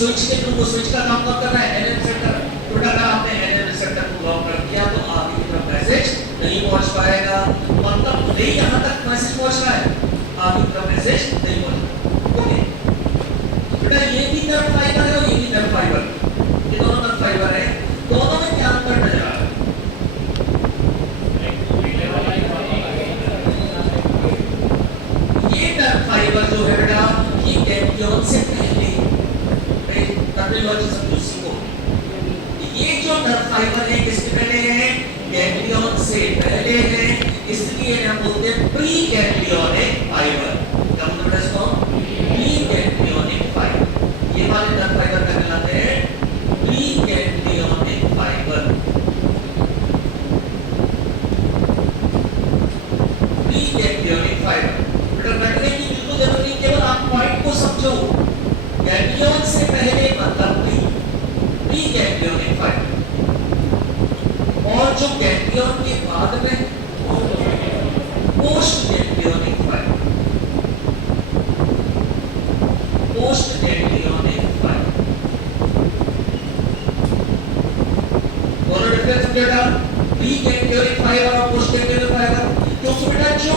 Switch के through, वो switch का काम कब कर रहा है, एनएन रिसेप्टर, तो बेटा अगर आपने एनएन रिसेप्टर को ब्लॉक कर दिया तो आगे की तरफ मैसेज नहीं पहुंच पाएगा, मतलब नहीं यहां तक मैसेज पहुंच रहा है, आगे की तरफ मैसेज नहीं पहुंच। ओके, बेटा ये भी नर्व फाइबर है और ये भी नर्व फाइबर, ये दोनों नर्व फाइबर है, दोनों में क्या अंतर नजर आ रहा है? ये नर्व फाइबर जो है बेटा ये गैंग्लियन से पहले, टर्मिनोलॉजी समझो सीखो, ये जो नर्व फाइबर है किसके पहले है, गैंग्लियन से पहले है, इसलिए हम बोलते हैं प्री गैंग्लियोनिक फाइबर। क्या बोलते हैं इसको, प्री गैंग्लियोनिक फाइबर। ये वाले नर्व फाइबर का कहलाते हैं pre ganglionic fibre. Pre ganglionic fibre बेटा बैठने की बिल्कुल जरूरत नहीं, केवल आप पॉइंट को समझो, गैंग्लियन से पहले मतलब प्री गैंग्लियोनिक फाइबर, और जो गैंग्लियन के बाद में post ganglionic fibre, post ganglionic fibre. दोनों डिफरेंस समझेगा, प्री गैंग्लियोनिक फाइबर और पोस्ट गैंग्लियोनिक फाइबर, क्योंकि बेटा जो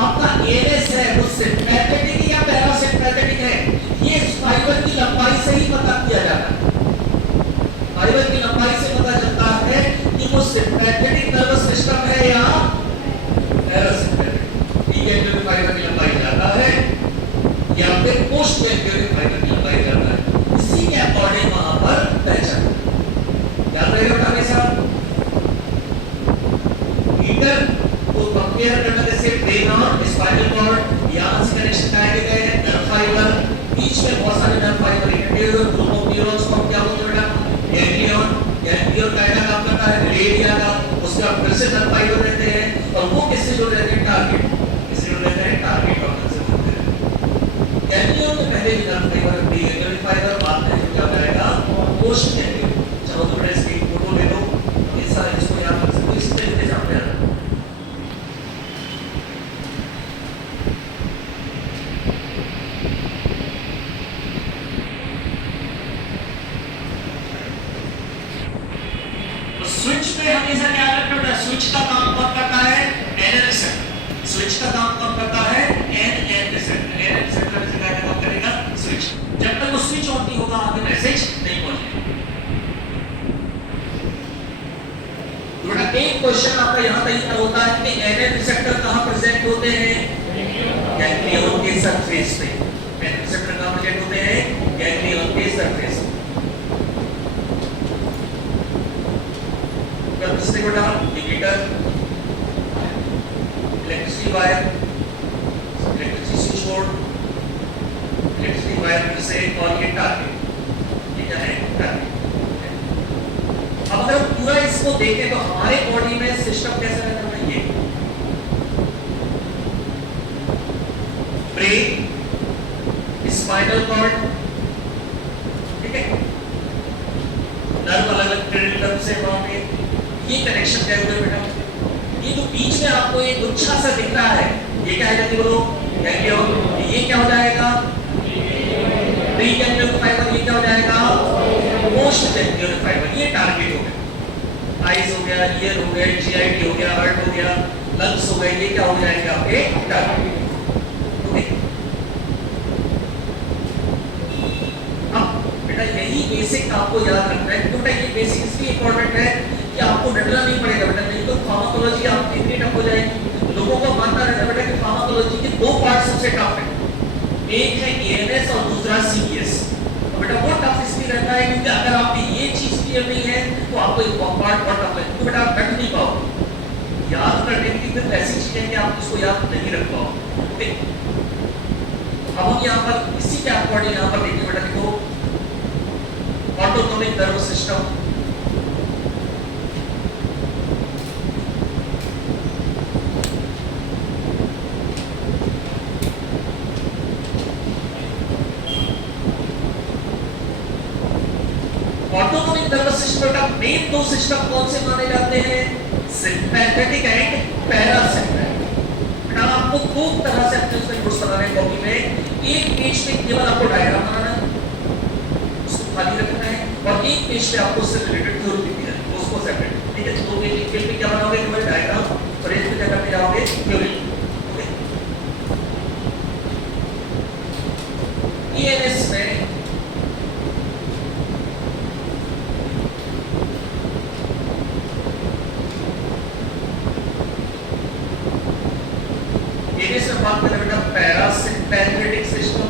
आपका एएनएस है वो सिंपैथेटिक या पैरासिम्पैथेटिक है, ये फाइबर की लंबाई से ही पता किया जाता है, फाइबर की लंबाई से पता चलता है कि वो सिंपैथेटिक नर्वस सिस्टम है या पैरासिम्पैथेटिक। प्री गैंग्लियोनिक फाइबर की लंबाई ज्यादा है या फिर पोस्ट गैंग्लियोनिक फाइबर की लंबाई ज्यादा है, इसी के अकॉर्डिंग वहां पर पहचान याद रहेगा हमेशा। मीटर को कंपेयर करना जैसे ब्रेन और स्पाइनल कॉर्ड, यहां से कनेक्शन काटे गए हैं नर्व फाइबर, बीच में बहुत सारे नर्व फाइबर इंटरफेयर और दोनों न्यूरॉन्स को क्या बोलते हैं बेटा, गैंग्लियन। गैंग्लियन का क्या काम करता है, रेडिया का, उसके बाद फिर से नर्व फाइबर रहते हैं, और वो किससे जुड़े रहते हैं, टारगेट, किससे जुड़े रहते हैं, टारगेट ऑर्गन से जुड़े रहते हैं। गैंग्लियन में पहले भी nerve fibre, pre ganglion fibre, बाद में जो क्या करेगा, पोस्ट गैंग्लियन। चलो तो बेटा इसकी फोटो ले लो, ये सारे इसको याद कर सकते हो, इस तरीके से आपको याद। स्विच पे हमेशा क्या रखना है, स्विच का काम कौन करता है, एनएन रिसेप्टर। स्विच का काम कौन करता है, एनएन रिसेप्टर। एनएन रिसेप्टर से क्या काम करेगा, स्विच। जब तक वो स्विच ऑन नहीं होगा आगे मैसेज नहीं पहुंचेगा। थोड़ा एक क्वेश्चन आपका यहां तक होता है कि एनएन रिसेप्टर कहां प्रेजेंट होते हैं, गैंग्लियन के सरफेस पे। एनएन रिसेप्टर कहां प्रेजेंट होते हैं, गैंग्लियन के सरफेस पे। दूसरे को डाल indicator, electricity wire, electricity switch board, electricity wire से, और ये टारगेट, ये क्या है, टारगेट। अब अगर पूरा इसको देखें तो हमारे बॉडी में सिस्टम कैसा रहता है, ये ब्रेन, स्पाइनल कॉर्ड, ठीक है, नर्व अलग अलग नर्व से होंगे, ये कनेक्शन क्या हुआ बेटा, ये जो बीच में आपको एक गुच्छा सा दिख रहा है, ये क्या है जल्दी बोलो, गैंग्लियन। ये क्या हो जाएगा, प्री गैंग्लियन फाइबर, ये क्या हो जाएगा, पोस्ट गैंग्लियन फाइबर। ये टारगेट हो गया, आईज हो गया, ईयर हो गया, जीआईटी हो गया, हार्ट हो गया, लंग्स हो गए, ये क्या हो जाएगा आपके टारगेट। अब बेटा यही बेसिक आपको याद रखना है, बेटा ये बेसिक इसलिए इंपॉर्टेंट है कि आपको डरना नहीं पड़ेगा बेटा, नहीं तो फार्माकोलॉजी आपकी इतनी टफ हो जाएगी। लोगों को मानना रहता है बेटा कि फार्माकोलॉजी के दो पार्ट सबसे टफ है, एक है एएनएस और दूसरा सीपीएस। तो बेटा वो टफ इसलिए रहता है क्योंकि अगर आपकी ये चीज क्लियर नहीं है तो आपको एक पार्ट बहुत टफ है, तो बेटा आप रख नहीं पाओगे। याद करने की फिर ऐसी चीज है कि आप इसको याद नहीं रख पाओगे। अब हम यहाँ पर इसी के अकॉर्डिंग यहाँ पर देखिए बेटा, देखो autonomic nervous system, autonomic nervous system का मेन दो सिस्टम कौन से माने जाते हैं, सिंपैथेटिक एंड पैरासिम्पैथेटिक। बेटा आपको खूब तरह से अपने उसमें नोट्स बनाने कॉपी में, एक पेज में केवल आपको डायग्राम बनाना है, एक पेज पे आपको उससे रिलेटेड थ्योरी लिखनी है, उसको सेपरेट, ठीक है। तो एक पेज पे क्या बनाओगे, केवल डायग्राम, और एक पे क्या करते जाओगे, थ्योरी। ओके, ईएनएस में बात करें बेटा parasympathetic system,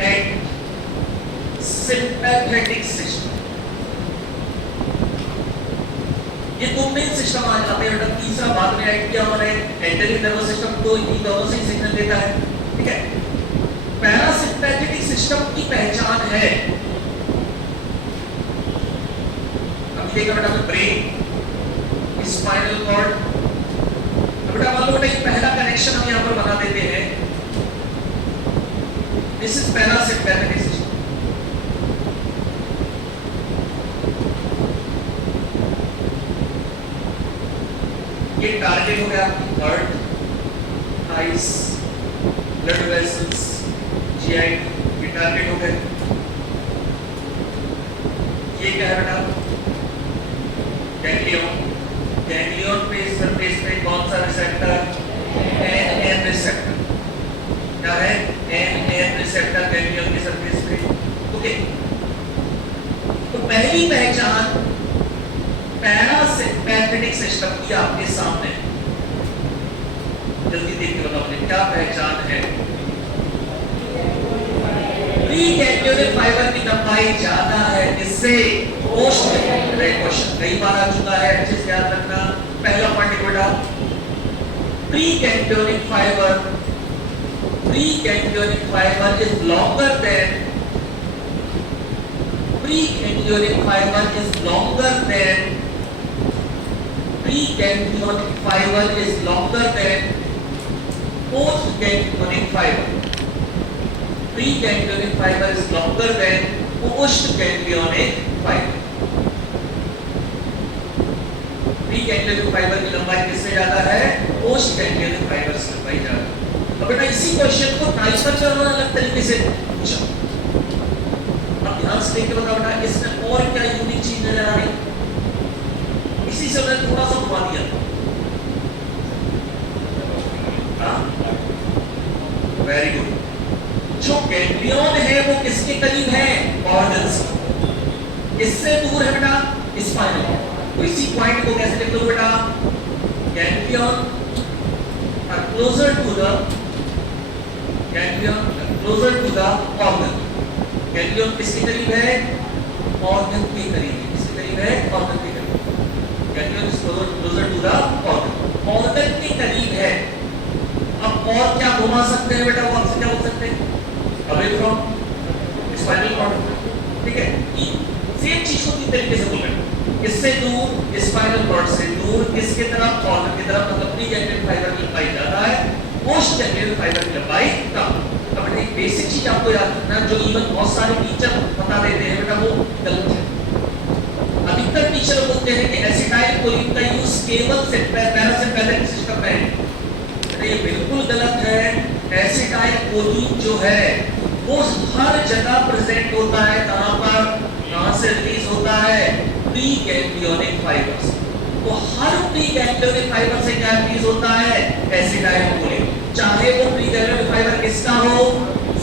and sympathetic system, ये दो मेन सिस्टम आ जाते हैं बेटा। तीसरा बाद में ऐड किया हमारे एंटेरिक नर्वस सिस्टम, तो ये दोनों से सिग्नल देता है, ठीक है। पैरासिम्पैथेटिक सिस्टम की पहचान है, देखा बेटा, ब्रेन, स्पाइनल कॉर्ड। बेटा मान लो बेटा एक पहला कनेक्शन हम यहां पर बना देते हैं, दिस इज पैरासिम्पैथेटिक सिस्टम। ये टारगेट हो गया आपकी heart, eyes, blood vessels, GI, ये टारगेट हो गए। ये क्या है बेटा, गैंग्लियन। गैंग्लियन पे सरफेस पे कौन सा रिसेप्टर, एन रिसेप्टर, क्या है, एन रिसेप्टर गैंग्लियन के सरफेस पे। ओके, तो पहली पहचान पैरासिम्पैथेटिक सिस्टम की आपके सामने, जल्दी देख के बताओ मुझे क्या पहचान है। प्री गैंग्लियोनिक फाइबर की लंबाई ज्यादा है, इससे पोस्ट क्वेश्चन कई बार आ चुका है, अच्छे से याद रखना। पहला पॉइंट बेटा, pre ganglionic fibre is longer than, pre ganglionic fibre is longer than, pre ganglionic fibre is longer than post ganglionic fibre. Pre ganglionic fibre is longer than post ganglionic fibre. Pre ganglionic fibre की लंबाई किससे ज्यादा है, post ganglionic fibre से लंबाई ज्यादा। अब बेटा इसी क्वेश्चन को नाइपर में उन्होंने अलग तरीके से पूछा, अब ध्यान से देख के बताओ बेटा इसमें और क्या यूनिक चीज नजर आ रही, इसी से मैंने थोड़ा सा घुमा दिया। वेरी गुड, जो गैंग्लियन है वो किसके करीब है, ऑर्गन्स, किससे दूर है बेटा, स्पाइनल। तो इसी पॉइंट को कैसे लिख लो बेटा, ganglion are closer to the, ganglion closer to the organ. Ganglion किसके करीब है, ऑर्गन के करीब है, किसके करीब है, ऑर्गन के करीब। Ganglion is closer to the organ, organ के करीब है। अब और क्या घुमा सकते हैं बेटा, वो आपसे क्या बोल सकते हैं, अवे फ्रॉम स्पाइनल कॉर्ड, ठीक है। सेम चीज को तीन तरीके से बोलेंगे, इससे दूर, स्पाइनल कॉर्ड से दूर, किसके तरफ, ऑर्गन की तरफ। मतलब प्री गैंग्लियन फाइबर की लंबाई ज्यादा है, पोस्ट गैंग्लियन फाइबर की लंबाई कम। अब एक बेसिक चीज आपको याद रखना, जो इवन बहुत सारे टीचर बता देते हैं बेटा, वो गलत है। अधिकतर टीचर बोलते हैं कि एसिटाइल कोलिन का यूज केवल पैरासिम्पैथेटिक सिस्टम में है, ये बिल्कुल गलत है। एसिटाइल कोलिन जो है वो हर जगह प्रेजेंट होता है, कहां पर, कहां से रिलीज होता है, प्री गैंग्लियोनिक फाइबर। तो हर प्री गैंग्लियोनिक फाइबर से क्या रिलीज होता है, एसिटाइल कोलिन, चाहे वो प्री गैंग्लियोनिक फाइबर किसका हो,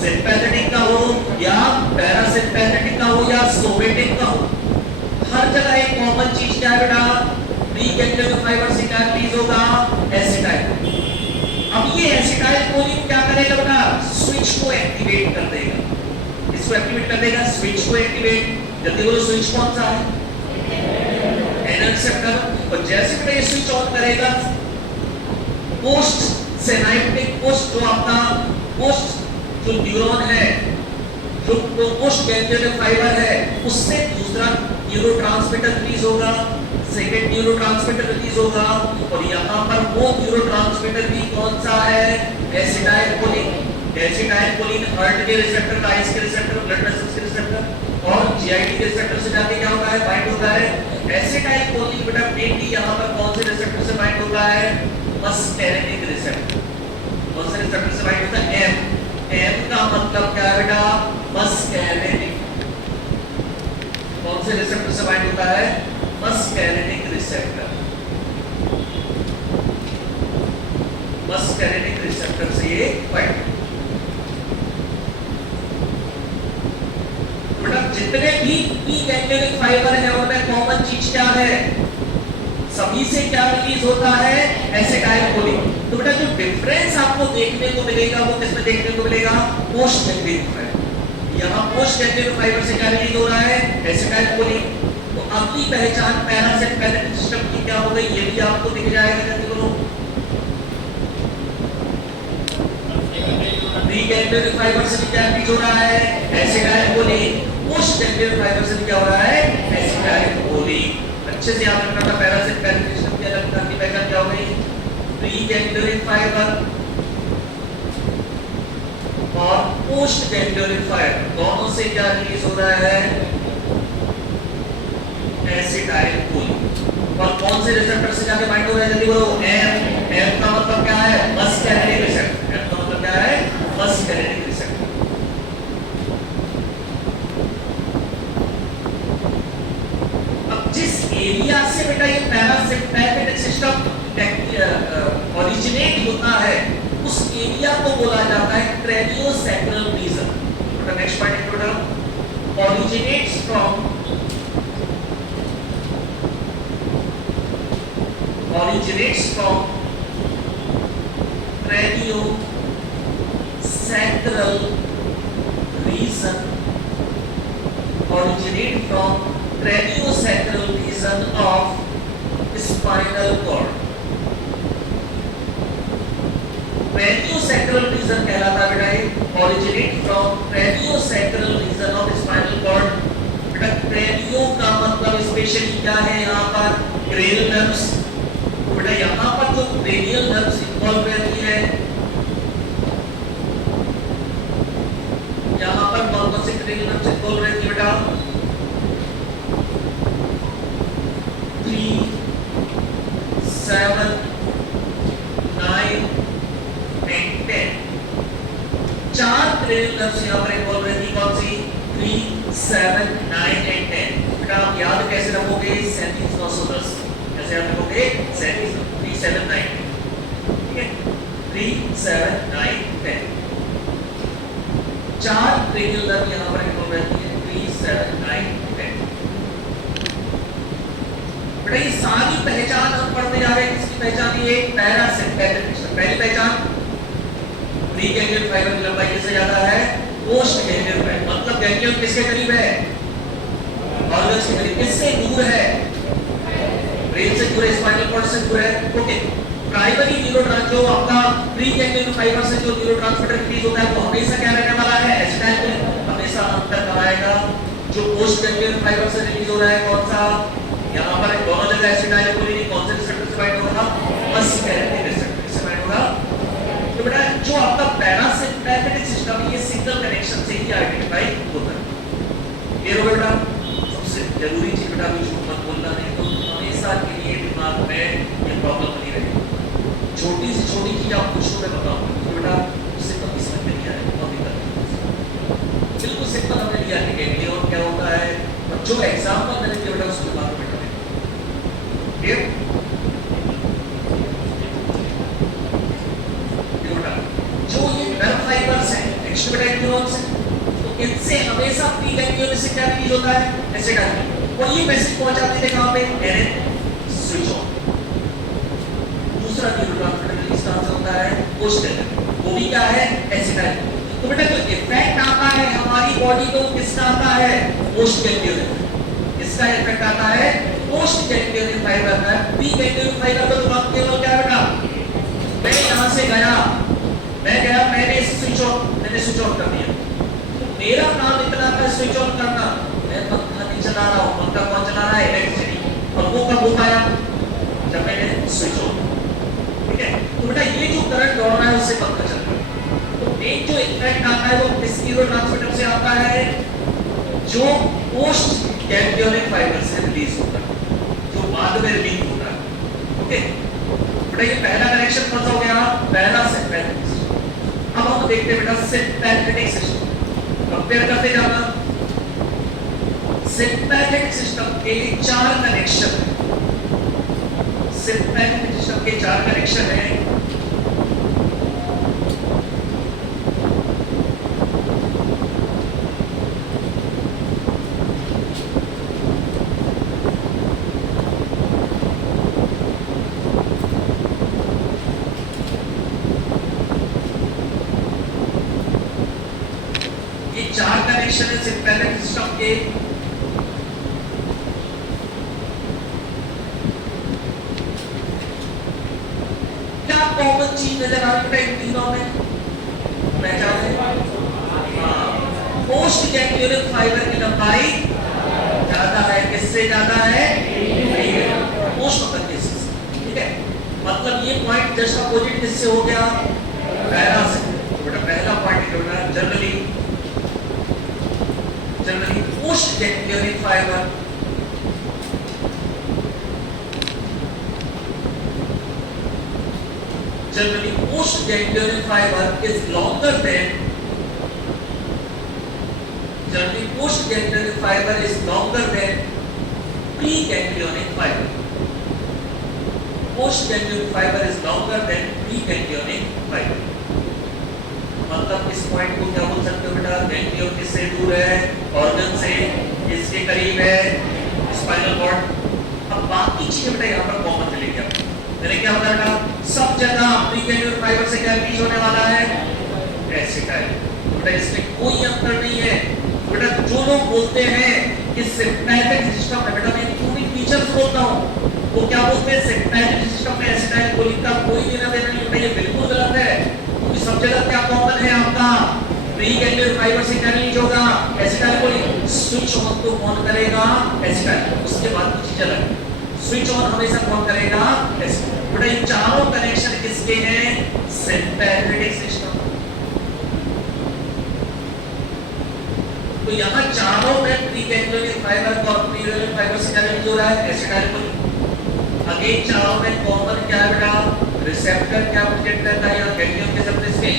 सिम्पैथेटिक का हो या पैरासिम्पैथेटिक का हो या सोमेटिक का हो। हर जगह एक कॉमन चीज क्या है बेटा, प्री गैंग्लियोनिक फाइबर से क्या रिलीज होगा, एसिटाइल। अब ये एसिटाइल कोलिन क्या करेगा बेटा, स्विच को एक्टिवेट कर देगा, इसको एक्टिवेट कर देगा, स्विच को एक्टिवेट। जल्दी बोलो, स्विच कौन सा है, एन रिसेप्टर। और जैसे बेटा ये स्विच ऑन करेगा, पोस्ट सिनैप्टिक, पोस्ट जो आपका पोस्ट जो न्यूरॉन है, जो पोस्ट गैंग्लियोनिक फाइबर है, उससे दूसरा न्यूरोट्रांसमीटर रिलीज होगा, सेकेंड न्यूरोट्रांसमीटर रिलीज होगा। और यहाँ पर वो न्यूरोट्रांसमीटर भी कौन सा है, acetyl choline. Acetyl choline heart के रिसेप्टर, आइज के रिसेप्टर, ब्लड वेसल्स के रिसेप्टर और जीआईटी के रिसेप्टर से जाके क्या होता है, बाइंड होता है। एसिटाइल कोलिन बेटा मेनली यहाँ पर कौन से रिसेप्टर से बाइंड होता है, मस्कैरेनिक रिसेप्टर। कौन से रिसेप्टर से बाइंड होता है? एम का मतलब क्या है बेटा? मस्कैरेनिक। कौन से रिसेप्टर से बाइंड होता है? Muscarinic receptor. मस्कैरेनिक रिसेप्टर से ये बाइंड। बेटा जितने भी पी गैंग्लियनिक फाइबर है उनमें कॉमन चीज क्या है? सभी से क्या रिलीज होता है? एसिटाइलकोलिन। तो बेटा जो डिफरेंस आपको देखने को मिलेगा वो किसमें देखने को मिलेगा? Post ganglionic fibre. यहाँ पोस्ट गैंग्लियनिक फाइबर से क्या रिलीज हो रहा है? एसिटाइलकोलिन। तो आपकी पहचान पैरासिम्पैथेटिक सिस्टम की क्या हो गई? ये भी आपको दिख जाएगा। जल्दी बोलो। प्री गैंग्लियनिक फाइबर से भी क्या रिलीज हो रहा है? एसिटाइलकोलिन। पोस्ट गैंग्लियनिक फाइबर से भी क्या हो रहा है? एसिटाइलकोलिन। अच्छे से याद रखना था। पैरासिम्पैथेटिक सिस्टम की अलग तरह की पहचान क्या हो गई? प्री गैंग्लियनिक फाइबर और पोस्ट गैंग्लियनिक फाइबर दोनों से क्या रिलीज हो रहा है? एसिटाइलकोलिन। और कौन से रिसेप्टर से जाके बाइंड हो रहा है? जल्दी बोलो। एम। एम का मतलब क्या है? Muscarinic receptor. एम का मतलब क्या है? Muscarinic receptor. अब जिस एरिया से बेटा ये पैरासिम्पैथेटिक सिस्टम ओरिजिनेट होता है उस एरिया को बोला जाता है क्रेनियोसैक्रल रीजन। बेटा नेक्स्ट पॉइंट बेटा originates from craniosacral region. Originate from craniosacral region of spinal cord. craniosacral region कहलाता बेटा ये originate from craniosacral region of spinal cord। बेटा cranial का मतलब स्पेशली क्या है? यहाँ पर cranial nerves। बेटा यहाँ पर जो cranial nerves इन्वॉल्व रहती है, यहाँ पर कौन से cranial nerves इन्वॉल्व रहती है बेटा? 3, 7, 9 and 10। चार cranial nerves यहाँ पर इन्वॉल्व रहती है। कौन सी? 3, 7, 9 and 10। बेटा आप याद कैसे रखोगे? 3710। कैसे याद रखोगे? 3, 7, 9। ठीक है? 3, 7, 9, 10। चार cranial nerve यहाँ पर इन्वॉल्व रहती है। 3, 7, 9, 10। बेटा ये सारी पहचान हम पढ़ते जा रहे हैं। किसकी पहचान? ये पैरासिम्पैथेटिक सिस्टम। पहली पहचान प्री गैंग्लियन फाइबर की लंबाई किससे ज्यादा है? Post ganglion fibre. मतलब गैंग्लियन किसके करीब है? ऑर्गन्स के करीब। किससे दूर है? ब्रेन से दूर है, स्पाइनल कॉर्ड से दूर है। ओके। प्राइमरी न्यूरोट्रांसमीटर जो आपका प्री गैंग्लियन फाइबर से जो न्यूरोट्रांसमीटर रिलीज होता है वो हमेशा क्या रहने वाला है? एसिटाइलकोलिन। हमेशा अंतर कब आएगा? जो पोस्ट गैंग्लियन फाइबर से रिलीज हो रहा है कौन सा? यहाँ पर दोनों जगह एसिटाइलकोलिन। कौन से रिसेप्टर से बाइंड होगा? मस्कैरेनिक रिसेप्टर से बाइंड होगा। तो बेटा जो आपका पैरासिम्पैथेटिक सिस्टम ये सिंगल कनेक्शन से ही आइडेंटिफाई होता है। ये बेटा सबसे जरूरी चीज बेटा बीच में मत बोलना, नहीं तो हमेशा के लिए दिमाग में ये प्रॉब्लम बनी रहेगी। छोटी से छोटी चीज आप पूछो मैं बताऊंगा तो बेटा उससे कम इसमें नहीं आएगा। बहुत दिक्कत बिल्कुल सिंपल हमने लिया कि गैंग्लियन क्या होता है और जो एग्जांपल मैंने दिया बेटा उसके बाद बेटा क्लियर? जो ये नर्व फाइबर्स हैं, एक्स्ट्रामेटाइट न्यूरॉन्स हैं, तो इनसे हमेशा प्री गैंग्लियन से क्या रिलीज होता है? एसिटाइलकोलिन। और ये मैसेज पहुंचाते थे कहां पे? NN switch on. दूसरा न्यूरोट्रांसमीटर रिलीज कहां से होता है? Post ganglion. वो भी क्या है? एसिटाइलकोलिन। तो बेटा जो इफेक्ट आता है हमारी बॉडी को किसका आता है? Post ganglion. इसका इफेक्ट आता है पोस्ट गैंग्लियन फाइबर का। प्री गैंग्लियन फाइबर का तो आप केवल क्या बेटा? मैं यहां से गया, मैंने स्विच ऑन कर दिया। तो मेरा काम इतना था स्विच ऑन करना। मैं पंखा नहीं चला रहा हूं। पंखा कौन चला रहा है? इलेक्ट्रिसिटी। और वो कब होता है? जब मैंने स्विच ऑन। ठीक है? तो बेटा ये जो करंट दौड़ रहा है उससे पंखा चल रहा है। तो एक जो इफेक्ट आता है वो किस न्यूरोट्रांसमीटर से आता है? जो पोस्ट गैंग्लियनिक फाइबर से रिलीज होता है, जो बाद में रिलीज होता है। ओके? बेटा ये पहला कनेक्शन कौन सा हो गया? पैरासिम्पैथेटिक। अब हम देखते हैं बेटा सिंपैथेटिक सिस्टम, कंपेयर करते जाना। सिंपैथेटिक सिस्टम के 4 कनेक्शन है। सिंपैथेटिक सिस्टम के 4 कनेक्शन है। ये 4 कनेक्शन है सिंपैथेटिक सिस्टम के। कॉमन चीज नजर आ रही है इन तीनों में? पहचान है? पोस्ट गैंग्लियन फाइबर की लंबाई ज्यादा है, किससे ज्यादा है? मोस्ट ऑफ द केसेस, ठीक है। मतलब ये पॉइंट जस्ट अपोजिट किससे हो गया? पैरा से। तो बेटा पहला पॉइंट क्या होगा? Generally post ganglion fibre generally post ganglionic fiber is longer than pre-ganglionic fiber. Post-ganglionic fiber is longer than pre-ganglionic fiber. मतलब इस पॉइंट को क्या बोल सकते हो बेटा? गैंग्लियन किससे दूर है? ऑर्गन से। इसके करीब है स्पाइनल कॉर्ड। अब बाकी चीजें बेटा यहाँ पर कॉमन चलेगी। मैंने क्या बताया बेटा? सब जगह प्री-गैंग्लियन फाइबर से क्या रिलीज होने वाला है? एसिटाइल। बेटा इसमें कोई अंतर नहीं है। बेटा जो लोग बोलते हैं कि सिंपैथेटिक सिस्टम में, बेटा मैं यूनिक फीचर्स बोलता हूँ, वो क्या बोलते हैं? सिंपैथेटिक सिस्टम में एसिटाइल कोलिन का कोई लेना देना नहीं होता। ये बिल्कुल गलत है, क्योंकि सब जगह क्या कॉमन है आपका? प्री-गैंग्लियन फाइबर से क्या रिलीज होगा? Acetyl choline. स्विच ऑन तो कौन करेगा? एसिटाइल। उसके बाद कुछ चीज अलग। स्विच ऑन हमेशा कौन करेगा? एसिटाइल। बेटा ये चारों कनेक्शन किसके हैं? Sympathetic system. तो यहाँ चारों में प्री-गैंग्लियन फाइबर और प्री-गैंग्लियन फाइबर से क्या रिलीज हो रहा है? Acetyl choline. अगेन चारों में कॉमन क्या है बेटा? रिसेप्टर क्या प्रेजेंट रहता है यहाँ गैंग्लियन के सबसे? इसमें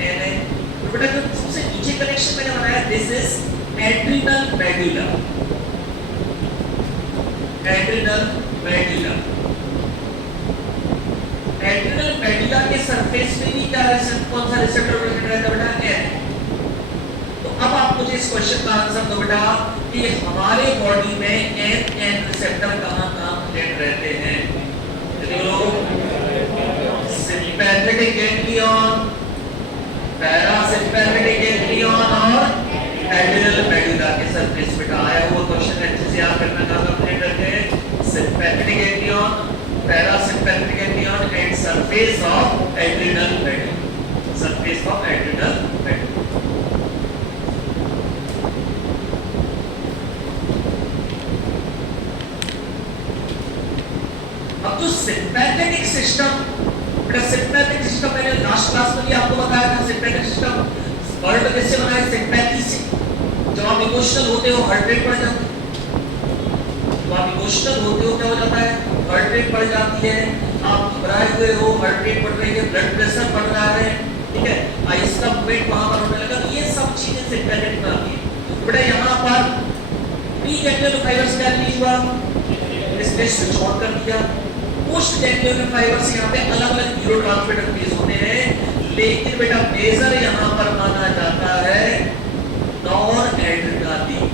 Na। तो बेटा जो सबसे नीचे कनेक्शन मैंने बनाया, this is adrenal medulla. Adrenal medulla के सरफेस पे भी क्या कौन सा रिसेप्टर प्रेजेंट रहता है बेटा? N। तो अब आप मुझे इस क्वेश्चन का आंसर दो बेटा कि हमारे बॉडी में N रिसेप्टर कहाँ प्रेजेंट रहते हैं? सिंपैथेटिक गैंग्लियन, पैरासिम्पैथेटिक गैंग्लियन और एड्रिनल मेडुला के सरफेस पे आया हुआ क्वेश्चन है। अच्छे से याद करना कहाँ प्रेजेंट रहते हैं? Sympathetic ganglion, parasympathetic ganglion and surface of adrenal medulla. Surface of adrenal medulla. अब जो सिंपैथेटिक सिस्टम, बेटा सिंपैथेटिक सिस्टम मैंने लास्ट क्लास में भी आपको बताया था। सिंपैथेटिक सिस्टम वर्ड कैसे बना है? सिंपैथी से। जब आप इमोशनल होते हो हार्ट रेट बढ़ जाता है। तो आप इमोशनल होते हो क्या हो जाता है? हार्ट रेट बढ़ जाती है। आप घबराए हुए हो, हार्ट रेट बढ़ रही है, ब्लड प्रेशर बढ़ रहा है, ठीक है, आइस का मूवमेंट वहां पर होने लगा। तो ये सब चीजें सिंपैथेटिक में आती है। बेटा यहाँ पर प्री-गैंग्लियन फाइबर क्या रिलीज हुआ? इसने स्विच ऑन कर दिया। पोस्ट गैंग्लियन फाइबर से यहाँ पे अलग-अलग न्यूरोट्रांसमीटर रिलीज होते हैं, लेकिन बेटा मेजर यहाँ पर माना जाता है नॉरएड्रेनालिन।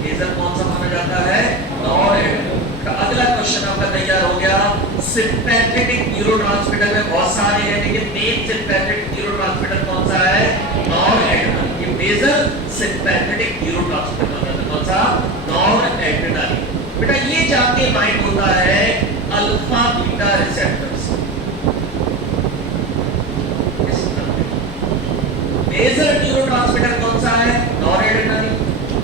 मेजर कौन सा माना जाता है? नॉरएड्रेनालिन। अगला क्वेश्चन आपका तैयार हो गया। सिंपैथेटिक न्यूरोट्रांसमीटर में बहुत सारे हैं, लेकिन मेन सिंपैथेटिक न्यूरोट्रांसमीटर कौन सा है? नॉरएड्रेनालिन। ये मेजर सिंपैथेटिक न्यूरोट्रांसमीटर माना जाता है। कौन सा? नॉरएड्रेनालिन। बेटा ये जाके बाइंड होता है alpha beta receptors. Major neurotransmitter कौन सा है? नॉरएड्रेनालिन।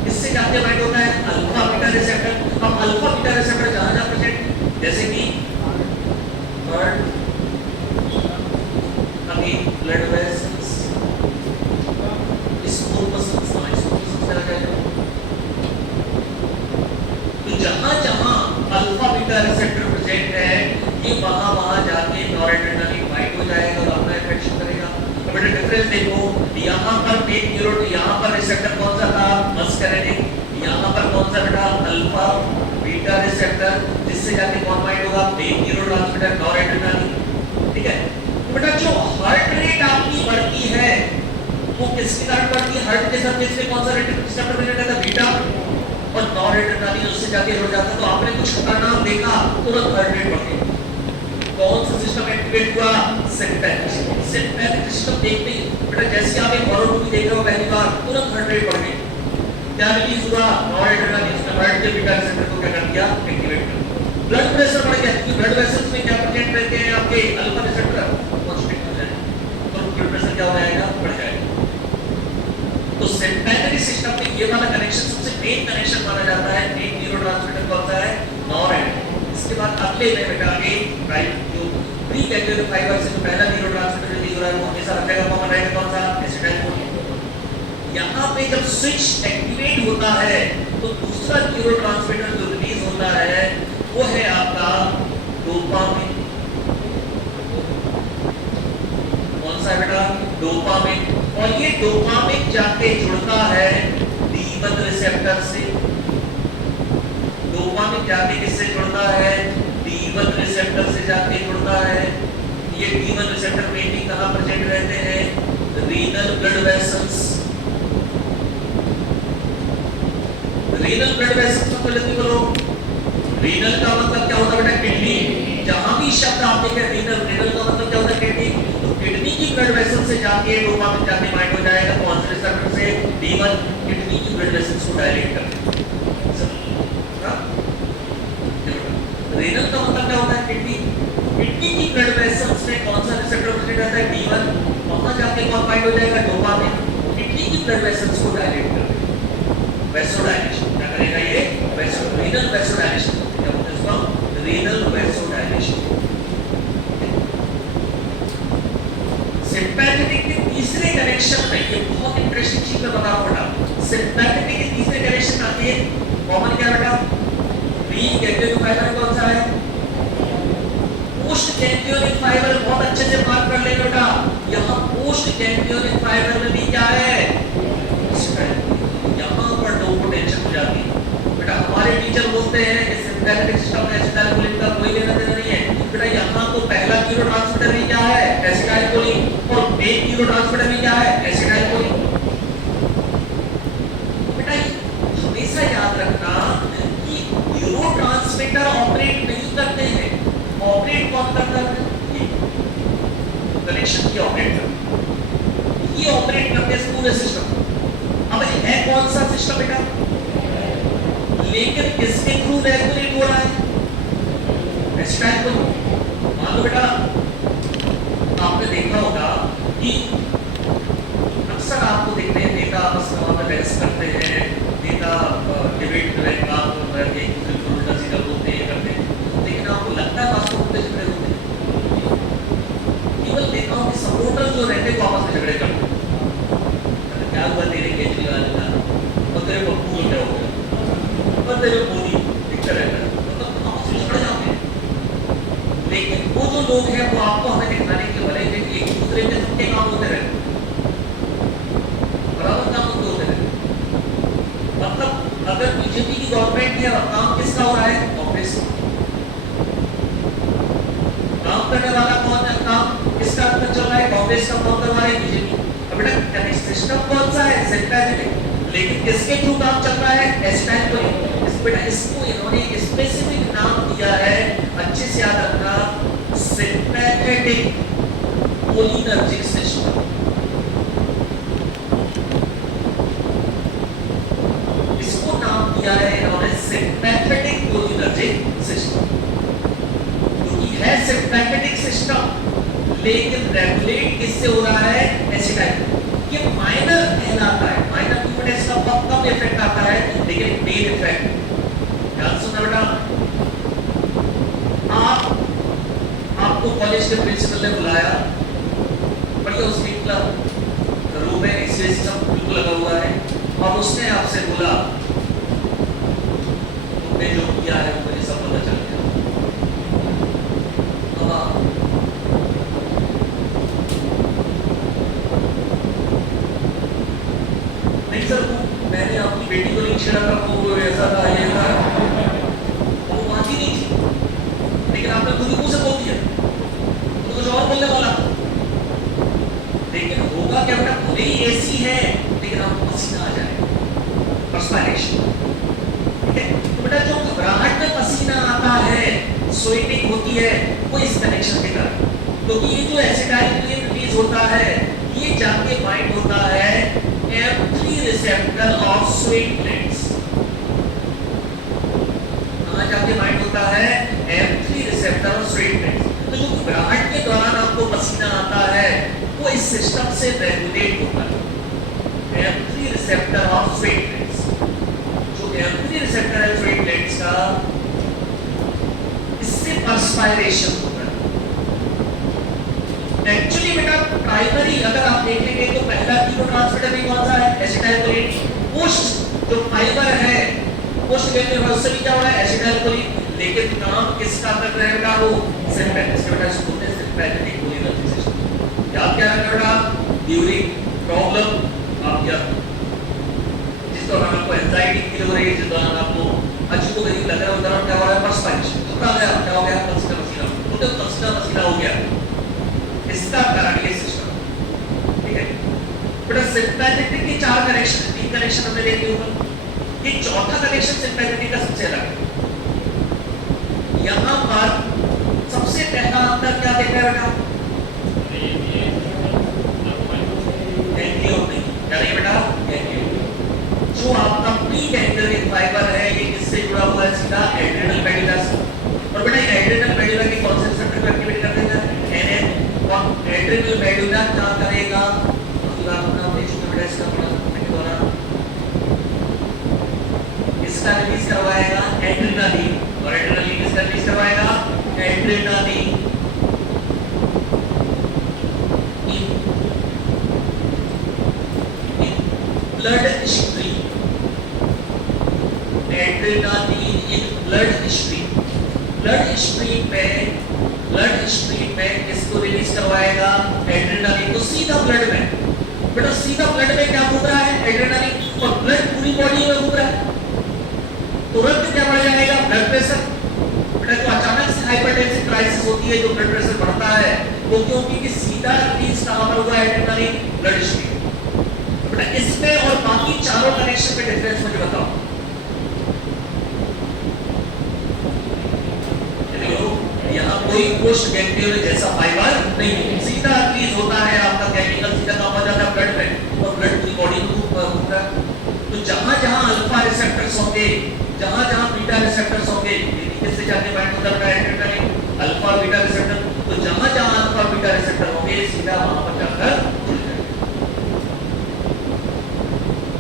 इससे जाके बाइंड होता है अल्फा बीटा रिसेप्टर। अब अल्फा बीटा रिसेप्टर जहां जहां प्रेजेंट, जैसे कि heart, again blood vessels, smooth muscles, जहां जहां अल्फा बीटा रिसेप्टर प्रेजेंट है, ये वहां जाके डिफरेंस देखो, यहाँ पर मेन न्यूरो, यहाँ पर रिसेप्टर कौन सा था, मस्करेनिक, यहाँ पर कौन सा बेटा, अल्फा बीटा रिसेप्टर, जिससे जाके कौन बाइंड होगा, मेन न्यूरोट्रांसमीटर नॉरएड्रेनालिन। ठीक है, तो बेटा जो हार्ट रेट आपकी बढ़ती है वो किसके कारण बढ़ती है, हार्ट के सरफेस पे कौन सा रिसेप्टर प्रेजेंट रहता है, बीटा, और नॉरएड्रेनालिन उससे जाके हो जाता है। तो आपने कुछ खतरनाक देखा, तुरंत हार्ट रेट बढ़ गई। कौन सा सिस्टम एक्टिवेट हुआ, सिंपैथेटिक सिस्टम। देखते ही बेटा जैसे आप एक हॉरर मूवी देख रहे हो पहली बार, तुरंत हार्ट रेट बढ़ गई। क्या रिलीज हुआ, नॉरएड्रेनालिन, इसने हार्ट के बीटा रिसेप्टर को क्या कर दिया, एक्टिवेट कर दिया। ब्लड प्रेशर बढ़ गया, क्योंकि ब्लड वेसल्स में क्या प्रेजेंट रहते हैं, आपके अल्फा रिसेप्टर कांस्टिट्यूट हो जाएगा, तो ब्लड प्रेशर क्या हो जाएगा, बढ़ जाएगा। तो सिंपैथेटिक सिस्टम में ये वाला कनेक्शन सबसे मेन कनेक्शन माना जाता है। मेन न्यूरोट्रांसमीटर कौन सा है, नॉरएड्रेनालिन। इसके बाद अगले में बेटा आगे राइट जो प्री गैंग्लियोनल फाइबर से जो पहला न्यूरोट्रांसमीटर रिलीज हो रहा है वो हमेशा रखेगा कॉमन रहेगा कौन सा, एसिटाइलकोलिन। यहाँ पे जब स्विच एक्टिवेट होता है तो दूसरा न्यूरोट्रांसमीटर जो रिलीज होता है वो है आपका डोपामिन। कौन सा है बेटा, डोपामिन। और ये डोपामिन जाके जुड़ता है D1 रिसेप्टर से। डोपामिन जाके किससे जुड़ता है, D1 रिसेप्टर से जाके जुड़ता है। ये D1 रिसेप्टर मेनली कहां प्रेजेंट रहते हैं, renal blood vessels. Renal blood vessels को जल्दी बोलो। रीनल का मतलब क्या होता है बेटा, किडनी। जहां भी शब्द आप देखें रीनल, रीनल का मतलब क्या होता है, किडनी। तो किडनी की ब्लड वेसल से जाके डोपामिन जाके बाइंड हो जाएगा कौन से रिसेप्टर से, D1। किडनी की ब्लड वेसल्स को डायरेक्ट करते हैं। रीनल का मतलब क्या होता है, किडनी। किडनी की ब्लड वेसल्स में कौन सा रिसेप्टर प्रेजेंट रहता है, D1। वहां जाके कौन बाइंड हो जाएगा, डोपामिन। किडनी की ब्लड वेसल्स को डायरेक्ट करते हैं, वैसोडाइलेशन। क्या करेगा ये, रीनल वैसोडाइलेशन। क्या बोलते हैं इसको, रीनल वैसोडाइलेशन। सिंपैथेटिक के तीसरे कनेक्शन में, ये बहुत इंटरेस्टिंग चीज मैं बता रहा हूं बेटा। सिंपैथेटिक के तीसरे कनेक्शन आती है कॉमन क्या बेटा, प्री गैंग्लियोनिक फाइबर कौन सा है, पोस्ट गैंग्लियोनिक फाइबर। बहुत अच्छे से मार्क कर लेना बेटा, यहाँ पोस्ट गैंग्लियोनिक फाइबर में भी क्या है, यहाँ पर दो पोटेंशियल हो जाती है बेटा। हमारे टीचर बोलते हैं कि सिंपैथेटिक सिस्टम में एसिटाइलकोलिन का कोई लेना देना नहीं है बेटा। यहाँ तो पहला न्यूरोट्रांसमीटर भी क्या है, एसिटाइलकोलिन, और मेन न्यूरोट्रांसमीटर भी क्या है, एसिटाइलकोलिन। बेटा हमेशा याद रखना कि न्यूरोट्रांसमीटर ऑपरेट नहीं करते हैं, ऑपरेट कौन करता है, कनेक्शन की ऑपरेट करता है, ये ऑपरेट करते हैं पूरे सिस्टम। अब है कौन सा सिस्टम बेटा, लेकिन किसके थ्रू रेगुलेट हो रहा है, एसिटाइलकोलिन। मान लो बेटा आपने देखा होगा कि अक्सर आपको देखते हैं नेता आपस में बहस करते हैं, नेता डिबेट में एक दूसरे को उल्टा सीधा बोलते हैं, करते हैं, लेकिन आपको लगता है वास्तव में झगड़े होते हैं। केवल नेताओं के सपोर्टर जो रहते हैं वो आपस में झगड़े करते हैं। क्या हुआ तेरे केजरीवाल का, और तेरे पप्पू को क्या हो गया, और तेरे मोदी दिखता रहता है, मतलब आपस में झगड़ जाते हैं। लेकिन वो जो लोग हैं वो आपको हमें दिखाने के भले कि एक दूसरे के सबके काम होते रहते, बराबर काम होते रहते। मतलब अगर बीजेपी की गवर्नमेंट है और काम किसका हो रहा है, कांग्रेस। काम करने वाला कौन है, काम किसका चल रहा है, कांग्रेस का। कौन करवा रहा है, बीजेपी। अब बेटा सिस्टम कौन सा है, सिंपैथेटिक, लेकिन किसके थ्रू काम चल रहा है, एसिटाइलकोलिन। बेटा इसको इन्होंने स्पेसिफिक नाम दिया है, अच्छे से याद रखना, सिंपैथेटिक कोलिनर्जिक सिस्टम। इसको नाम दिया है इन्होंने सिंपैथेटिक कोलिनर्जिक सिस्टम, क्योंकि है सिंपैथेटिक सिस्टम लेकिन रेगुलेट किससे हो रहा है, एसिटाइलकोलिन। ये माइनर कहलाता है, माइनर यूनिट्स का बहुत कम इफेक्ट आता है, लेकिन मेन इफेक्ट। ध्यान सुनना बेटा, आपको कॉलेज के प्रिंसिपल ने बुलाया, बढ़िया उसकी रूम में इसलिए सब बिल्कुल लगा हुआ है, और उसने आपसे बोला तुमने जो किया है मुझे सब पता चल गया। चिड़ा था, वो ऐसा था, ये था, वो बात ही नहीं थी, लेकिन आपने खुद ही मुंह से बोल दिया, तो कुछ और बोलने वाला। लेकिन होगा क्या बेटा, भले ही एसी है लेकिन आपको पसीना आ जाएगा, पर्सपिरेशन। ठीक है, तो बेटा जो घबराहट में पसीना आता है, स्वेटिंग होती है, वो इस कनेक्शन के कारण, क्योंकि ये जो एसिटाइलकोलिन रिलीज होता है, ये जाके बाइंड होता है M3 receptor of sweat glands. कहां जाके बाइंड होता है? M3 receptor of sweat glands. तो जो घबराहट के दौरान आपको पसीना आता है, वो इस सिस्टम से रेगुलेट होता है, M3 receptor of sweat glands. जो M3 रिसेप्टर है स्वेट ग्लैंड्स का, इससे पर्सपायरेशन होता है। एक्चुअली बेटा प्राइमरी अगर आप देखेंगे तो पहला न्यूरोट्रांसमीटर भी कौन सा है? एसिटाइलकोलिन। पोस्ट जो फाइबर है, पोस्ट गैंग्लियन है, उससे भी क्या हो रहा है? एसिटाइलकोलिन। लेकिन काम किसका कर रहे हैं बेटा? वो सिंपैथेटिक बेटा, इसको बोलते हैं सिंपैथेटिक कोलिनर्जी सिस्टम। याद क्या रखना बेटा? ड्यूरिंग प्रॉब्लम आप क्या, जिस दौरान आपको एंजाइटी फील हो रही है, जिस दौरान आपको अजीब गरीब लग रहा है, उस दौरान क्या हो रहा है? पर्सपायरेशन। घबरा गया, क्या हो गया? पसीना पसीना, तो पसीना पसीना हो गया, इसका कारण ये सिस्टम। ठीक है बेटा, सिंपैथेटिक के 4 कनेक्शन, 3 कनेक्शन हमने देखे ऊपर, ये चौथा कनेक्शन सिंपैथेटिक का सबसे अलग है। यहां पर सबसे पहला अंतर क्या देख रहे हैं बेटा? गैंग्लियन नहीं, क्या नहीं बेटा? गैंग्लियन। जो आपका प्री गैंग्लियन फाइबर है, ये किससे जुड़ा हुआ है? सीधा एड्रेनल मेडुला से। और बेटा एड्रेनल मेडुला के कौन से रिसेप्टर पर एक्टिवेट कर देगा? NN। एड्रेनल मेडुला क्या करेगा? इसका रिलीज करवाएगा एड्रेनालिन, और एड्रेनालिन इसका रिलीज करवाएगा adrenaline in blood stream, adrenaline in blood stream. Blood stream में इसको रिलीज करवाएगा एड्रेनालिन को सीधा ब्लड में। बेटा सीधा ब्लड में क्या घूम रहा है? एड्रेनालिन, और ब्लड पूरी बॉडी में घूम रहा है, तुरंत क्या बढ़ जाएगा? Blood pressure. बेटा जो अचानक से हाइपरटेंसिव क्राइसिस होती है, जो ब्लड प्रेशर बढ़ता है, वो क्योंकि सीधा रिलीज कहां पर हुआ? Adrenaline blood stream. बेटा इसमें और बाकी चारों कनेक्शन में डिफरेंस मुझे बताओ। यहाँ कोई पोस्ट गैंग्लियन जैसा फाइबर नहीं है, सीधा रिलीज होता है आपका केमिकल, सीधा काम हो जाता है ब्लड में, और ब्लड पूरी बॉडी में घूमता है। तो जहां-जहां अल्फा रिसेप्टर्स होंगे, जहां-जहां बीटा रिसेप्टर्स होंगे, नीचे से जाके बाइंड होता है एड्रेनालिन, अल्फा बीटा रिसेप्टर, तो जहां-जहां अल्फा बीटा रिसेप्टर होंगे, सीधा वहां पर जाकर जुड़ जाएगा।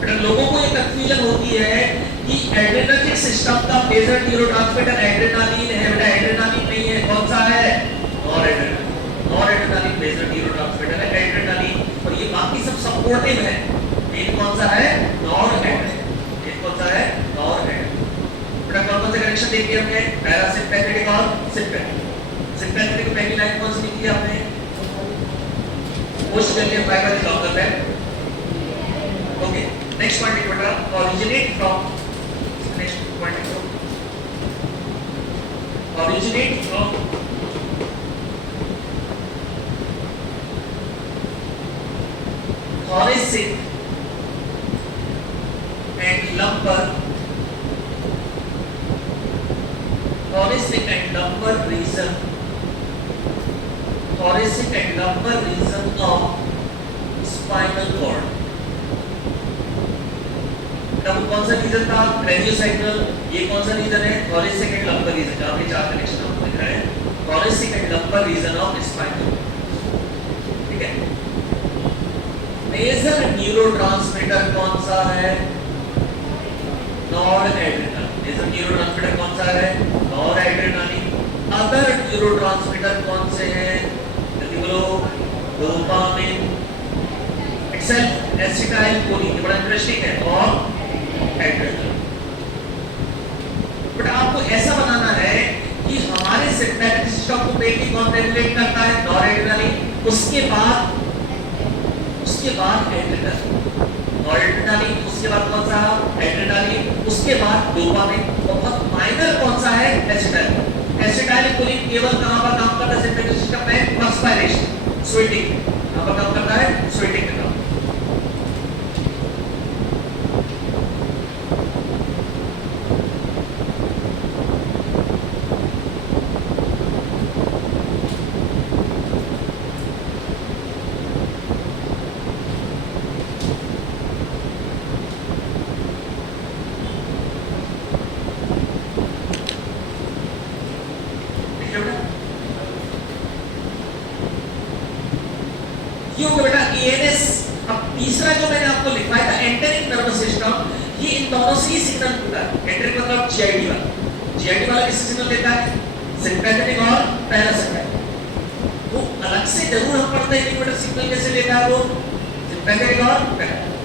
बेटा लोगों को ये कंफ्यूजन होती है कि एड्रेनर्जिक सिस्टम का मेजर न्यूरोट्रांसमीटर एड्रेनालिन है। बेटा एड्रेनालिन नहीं है, कौन सा है? नॉरएड्रेनालिन। नॉरएड्रेनालिन मेजर न्यूरोट्रांसमीटर है एड्रेनालिन, और ये बाकी सब सपोर्टिव है। मेन कौन सा है? नॉरएड्रेनालिन। मेन कौन सा है? नॉरएड्रेनालिन। बेटा कौन से कनेक्शन देखी हमने? पैरासिम्पैथेटिक और सिम्पैथेटिक। सिम्पैथेटिक पहली लाइन कौन सी लिखी आपने? Post ganglion fibre is longer than. Okay, next point is बेटा originate from thoracic and lumbar region, thoracic and lumbar region of spinal cord। तब कौन सा रीजन था? क्रेनियोसैक्रल। ये कौन सा रीजन है? thoracic and lumbar region। जहां पे 4 कनेक्शन आपको दिख रहे हैं, thoracic and lumbar region of spinal। ठीक है, मेजर न्यूरोट्रांसमीटर कौन सा है? नॉरएड्रेनालिन। मेजर न्यूरोट्रांसमीटर कौन सा है? नॉरएड्रेनालिन। अदर न्यूरोट्रांसमीटर कौन से हैं? जल्दी बोलो। डोपामिन, एक्सेप्ट एसिटाइलकोलिन, ये बड़ा इंटरेस्टिंग है, और एड्रेनालिन। बट आपको ऐसा बनाना है कि हमारे सिम्पैथेटिक सिस्टम को मेनली कौन रेगुलेट करता है? नॉरएड्रेनालिन। उसके बाद एड्रेनालिन। नॉरएड्रेनालिन, उसके बाद कौन सा एड्रेनालिन, उसके बाद डोपामिन, और बहुत माइनर कौन सा है एसिटाइलिन। एसिटाइलकोलिन केवल कहां पर काम करता है सिंपैथेटिक सिस्टम में, पर्सपायरेशन, स्वेटिंग, कहां पर काम करता है स्वेटिंग में काम। क्यों बेटा ईएनएस। अब तीसरा जो मैंने आपको लिखवाया था एंटेरिक नर्वस सिस्टम, ये इन दोनों से ही सिग्नल होता है। एंटेरिक मतलब जीआईडी वाला, जीआईडी वाला किससे सिग्नल देता है, सिंपैथेटिक और पैरासिम्पैथेटिक। वो अलग से जरूर हम पढ़ते हैं कि बेटा सिग्नल कैसे लेता है वो, सिंपैथेटिक और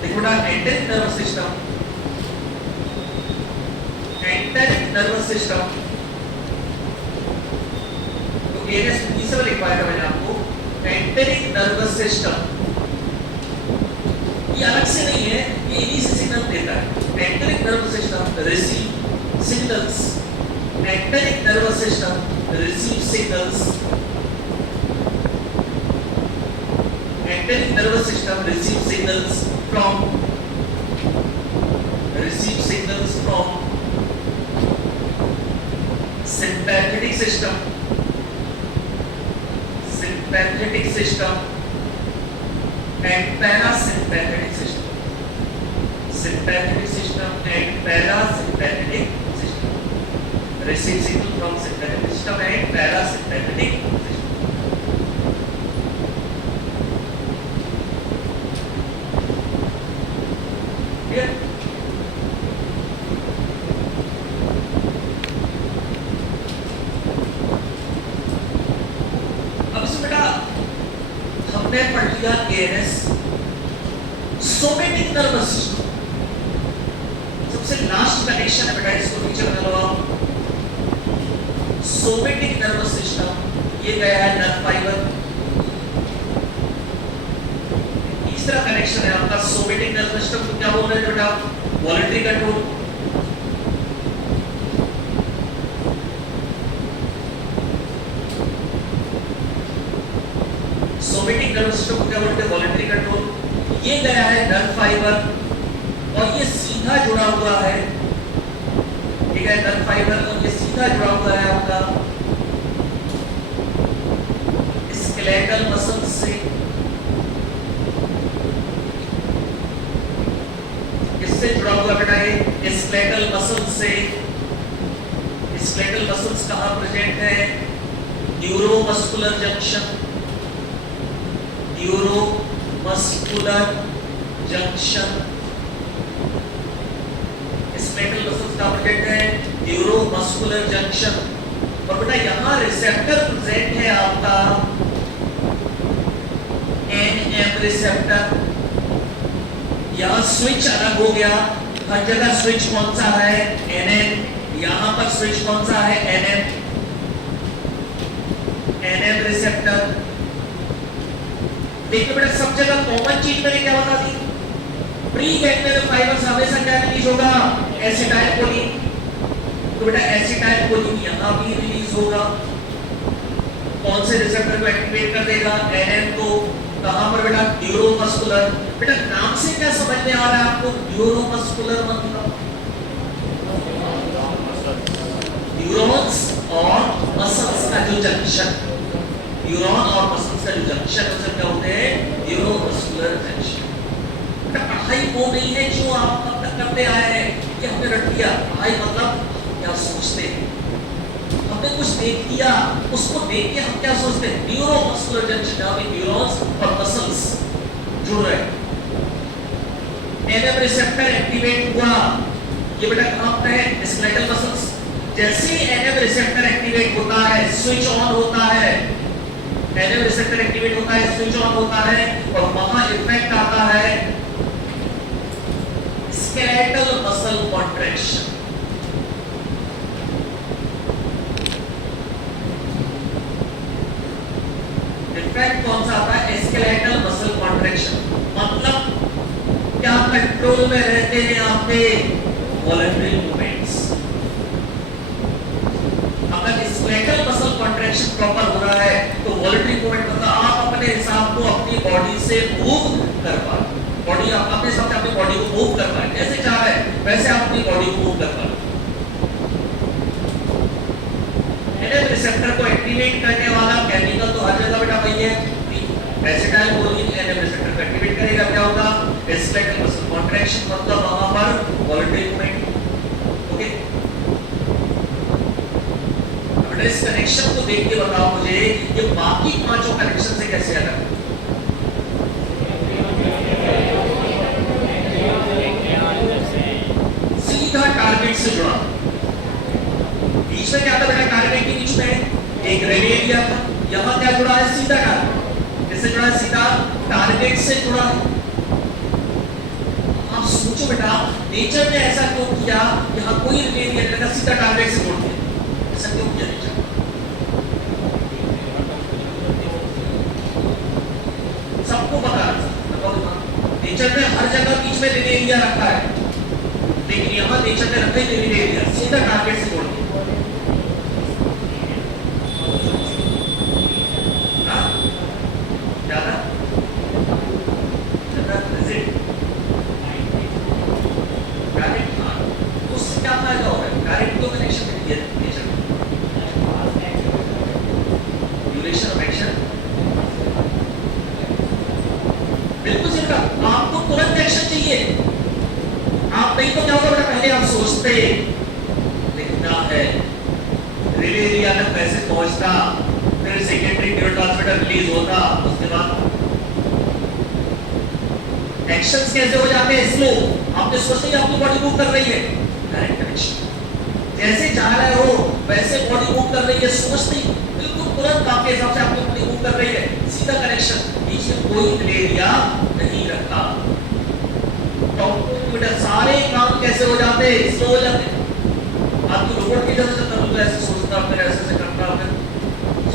देखो बेटा enteric nervous system, enteric nervous system तो ईएनएस तीसरा लिखवाया था मैंने आपको। एंटेरिक नर्वस सिस्टम ये अलग से नहीं है, ये इन्हीं से सिग्नल देता है। Enteric nervous system receive signals, enteric nervous system receive signals, enteric nervous system receive signals from sympathetic system, sympathetic system and parasympathetic system, sympathetic system and parasympathetic system, receive signal from sympathetic system and parasympathetic system. Clear? हमने पढ़ लिया ANS, somatic nervous system. सबसे last connection है बेटा, इसको नीचे बना लो आप। सोमेटिक नर्वस सिस्टम ये गया है नर्व फाइबर। तीसरा कनेक्शन है आपका सोमेटिक नर्वस सिस्टम को क्या बोल रहे हैं बेटा, voluntary control. Somatic nervous system को क्या बोलते हैं, वॉलंटरी कंट्रोल। ये गया है नर्व फाइबर और ये सीधा जुड़ा हुआ है, ये गया नर्व फाइबर और ये सीधा जुड़ा हुआ है आपका स्केलेटल मसल से। किससे जुड़ा हुआ बेटा, ये स्केलेटल मसल से। स्केलेटल मसल्स कहां प्रेजेंट है, neuromuscular junction, neuromuscular junction. Skeletal muscles का प्रेजेंट है न्यूरोमस्कुलर जंक्शन। और बेटा यहां रिसेप्टर प्रेजेंट है आपका एनएम रिसेप्टर। यहां स्विच अलग हो गया, हर जगह स्विच कौन सा है, एनएम। यहां पर स्विच कौन सा है, एनएम, एनएम रिसेप्टर। देखिए बेटा सब जगह कॉमन चीज मैंने क्या बता दी, प्री गैंग्लियनल फाइबर्स हमेशा क्या रिलीज होगा, एसिटाइलकोलिन। तो बेटा एसिटाइलकोलिन यहां भी रिलीज होगा। कौन से रिसेप्टर को एक्टिवेट कर देगा, एनएम को। कहां पर बेटा, न्यूरोमस्कुलर। बेटा नाम से क्या समझ में आ रहा है आपको, न्यूरोमस्कुलर मतलब न्यूरॉन्स और मसल्स का जो जंक्शन, न्यूरॉन और मसल्स का जो जंक्शन है उसे क्या होते हैं, न्यूरोमस्कुलर जंक्शन। बेटा पढ़ाई वो नहीं है जो आप अब तक करते आए हैं, ये हमने रट लिया। पढ़ाई मतलब क्या सोचते हैं, हमने कुछ देख लिया, उसको देख के हम क्या सोचते हैं, न्यूरोमस्कुलर जंक्शन, जहां पे न्यूरॉन्स और मसल्स जुड़ रहे हैं। एनएम रिसेप्टर एक्टिवेट हुआ, ये बेटा कहां पर है, स्केलेटल मसल्स। जैसे ही एनएम रिसेप्टर एक्टिवेट होता है, स्विच ऑन होता है, एनएम रिसेप्टर एक्टिवेट होता है, स्विच ऑन होता है और वहां इफेक्ट आता है स्केलेटल मसल कॉन्ट्रैक्शन। इफेक्ट कौन सा आता है, स्केलेटल मसल कॉन्ट्रैक्शन। मतलब क्या कंट्रोल में रहते हैं आपके वॉलंटरी मूवमेंट्स। अगर स्केलेटल मसल कॉन्ट्रैक्शन प्रॉपर हो रहा है तो वॉलंटरी मूवमेंट मतलब आप अपने हिसाब को अपनी बॉडी से मूव कर पाए, बॉडी आप अपने हिसाब से अपनी बॉडी को मूव कर पाए, जैसे चाह रहे हैं वैसे आप अपनी बॉडी को मूव कर पाए। एनएफ रिसेप्टर को एक्टिवेट करने वाला केमिकल तो हर जगह बेटा वही है, एसिटाइलकोलिन एनएफ रिसेप्टर को एक्टिवेट करेगा, क्या होगा स्केलेटल मसल कॉन्ट्रैक्शन, मतलब वहां पर वॉलंटरी मूवमेंट। ओके, इस कनेक्शन को देख के बताओ मुझे ये बाकी पांचों कनेक्शन से कैसे अलग है? सीधा टारगेट से जुड़ा, बीच में क्या था बेटा? टारगेट के बीच में एक रिले एरिया था, यहां क्या जुड़ा है? सीधा टारगेट। किससे जुड़ा है? सीधा टारगेट से जुड़ा है। आप सोचो बेटा, नेचर ने ऐसा क्यों किया? यहां कोई रिले एरिया नहीं लगा, सीधा टारगेट से जोड़ दिया, ऐसा क्यों किया नेचर? सबको पता है नेचर ने हर जगह बीच में रिले एरिया रखा है, लेकिन यहां नेचर ने रखा ही रिले एरिया सीधा टारगेट से जोड़ दिया। क्या था? उससे क्या फायदा हो रहा है? डायरेक्ट तो कनेक्शन नहीं दिया नेचर ने, ड्यूरेशन ऑफ एक्शन बिल्कुल सही कहा। आपको तुरंत एक्शन चाहिए, आप नहीं तो क्या होगा बेटा? पहले आप सोचते लिखना है, रिले एरिया तक कैसे पहुंचता, फिर सेकेंडरी न्यूरोट्रांसमीटर रिलीज होता, उसके बाद एक्शंस कैसे हो जाते हैं? स्लो। आपने सोचते ही आपकी बॉडी मूव कर रही है, डायरेक्ट कनेक्शन। जैसे जा रहे हो वैसे बॉडी मूव कर रही है, सोचते ही बिल्कुल तुरंत आपके हिसाब से आपकी बॉडी मूव कर रही है, सीधा कनेक्शन, बीच में कोई रिले एरिया नहीं रखा। तो बेटा सारे काम कैसे हो जाते हैं? स्लो हो जाते हैं। आपको रोबोट की जरूरत है, तो ऐसे सोचता फिर ऐसे करता, फिर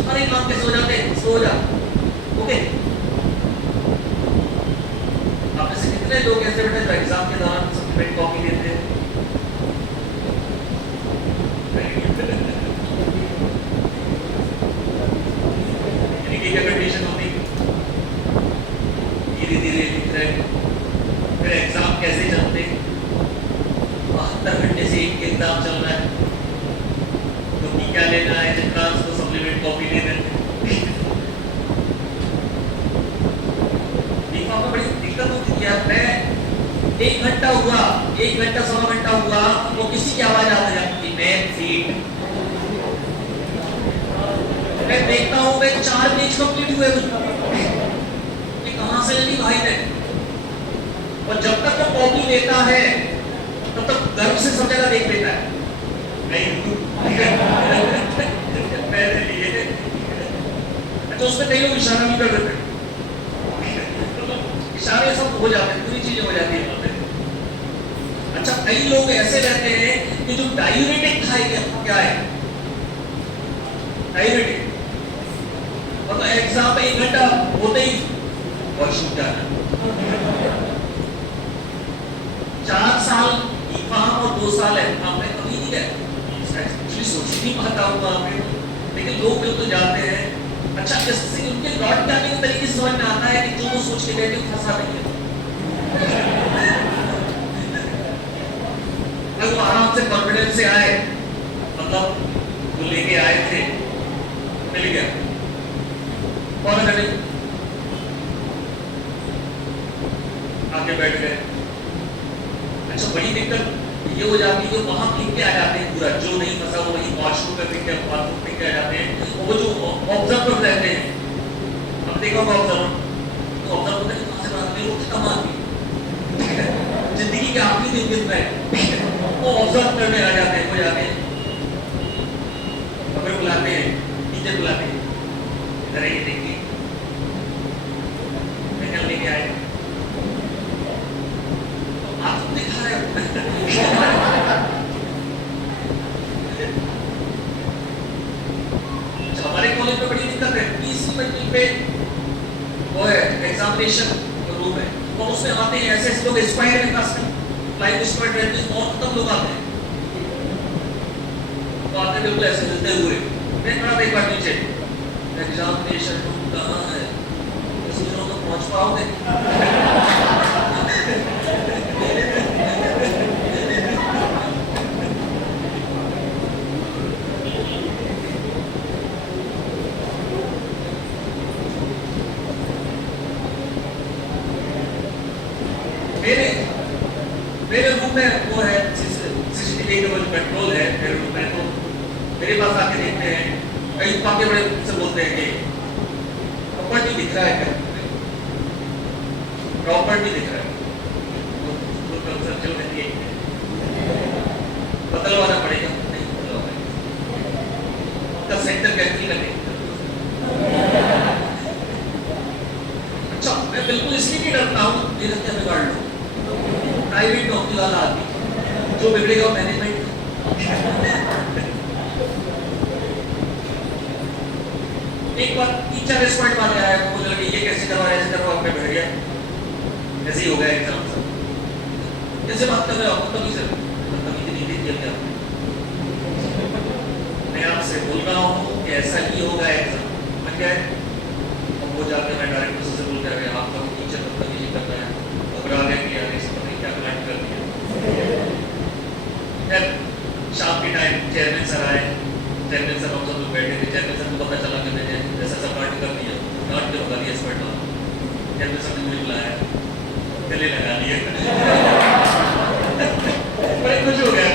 सारे काम कैसे हो जाते हैं? स्लो हो जाते। ओके, आप में से कितने लोग ऐसे बेटा जो एग्जाम के दौरान सप्लीमेंट कॉपी लेते हैं? इनकी क्या कंडीशन होती है? धीरे धीरे लिख रहे, फिर एग्जाम कैसे चलते? 72 घंटे से एक एग्जाम चल रहा है, तो क्या लेना है? एंट्रांस को सप्लीमेंट कॉपी ले देते। में बड़ी दिक्कत होती है यार। मैं 1 घंटा हुआ, 1 घंटा 1.25 घंटा हुआ, वो किसी की आवाज आ जाती है, मैं फीट। मैं देखता हूँ मैं 4 पेज कंप्लीट हुए, ये कहां से ली भाई ने? और जब तक वो कॉपी लेता है तब तक गर्व से सब जगह देख लेता है, नहीं मैंने लिए। तो उसमें कई लोग इशारा भी कर देते हैं, इशारे सब हो जाते हैं, पूरी चीजें हो जाती है। अच्छा, कई लोग ऐसे रहते हैं कि जो डायूरेटिक खाएंगे, क्या है डायूरेटिक, मतलब एग्जाम में 1 घंटा होते ही वॉशरूम जाना। 4 साल इफाम और 2 साल एग्जाम में कभी नहीं गए, एक्चुअली सोच ही नहीं पाता हूँ वहां पे, लेकिन लोग बिल्कुल जाते हैं। अच्छा, इससे उनके लॉट करने के तरीके समझ में आता है कि जो वो सोच के गए थे फंसा नहीं है। अगर वो आराम से कॉन्फिडेंस से आए, मतलब वो लेके आए थे, मिल गया और अगर आके बैठ गए। अच्छा, बड़ी दिक्कत ये हो जाती है, वहां लिख के आ जाते हैं पूरा, जो नहीं फंसा वो वही वॉशरूम में लिख के बाथरूम लिख के आ जाते हैं। वो जो ऑब्जर्वर रहते हैं, हम देखो ऑब्जर्वर, तो ऑब्जर्वर होता है कहां से बात नहीं, वो कम आती जिंदगी के आखिरी दिन में वो ऑब्जर्व करने आ जाते हैं, हो जाते हैं, खबर बुलाते हैं, टीचर बुलाते हैं, इधर ये देखिए निकल लेके आए, तो आप तो दिखा रहे हो। हमारे कॉलेज में बड़ी दिक्कत है, 30 मिनट पे वो है एग्जामिनेशन रूम है, और उसमें आते हैं ऐसे लोग एक्सपायर में खास लाइफ एक्सपायर रहते हैं बहुत कम लोग आते हैं तो आते बिल्कुल ऐसे हिलते हुए मैं खड़ा एक बार नीचे एग्जामिनेशन रूम कहाँ है सोच रहा हूँ तो पहुँच पाओगे मेरे रूम में वो है सीसीटीवी का जो कंट्रोल है मेरे रूम में तो मेरे पास आके देखते हैं कई पाके बड़े से बोलते हैं कि प्रॉपर्टी दिख रहा है प्रॉपर्टी दिख रहा है तो कंसर्चल करती है बदलवाना पड़ेगा नहीं बदलवाना उसका सेंटर कैंसिल करने अच्छा मैं बिल्कुल इसलिए नहीं डरता हूँ मेरा क्या बिगाड़ लो प्राइवेट नौकरी वाला आदमी जो बिगड़ेगा मैनेजमेंट एक बार 3-4 रेस्टोरेंट वाले आए तो मुझे लगा ये कैसे करवा ऐसे करवा मैं बैठ गया ऐसे ही हो गया एग्जाम सब कैसे बात कर रहे हो तभी सर तभी नहीं दे दिया मैं आपसे बोल रहा हूँ कि ऐसा ही होगा एग्जाम बन गया है वो जाके मैं डायरेक्टर से बोल कर आपका टीचर बदतमीजी कर रहा है घबरा गए कि यार इस पता क्या प्लान कर दिया फिर शाम के टाइम चेयरमैन सर आए चेयरमैन सर हम सब लोग बैठे थे चेयरमैन सर को पता चला कि मैंने ऐसा सब कांड कर दिया कांड के होगा दिया स्पॉट वाला चेयरमैन सर ने मुझे बुलाया गले लगा लिए बड़े खुश हो गया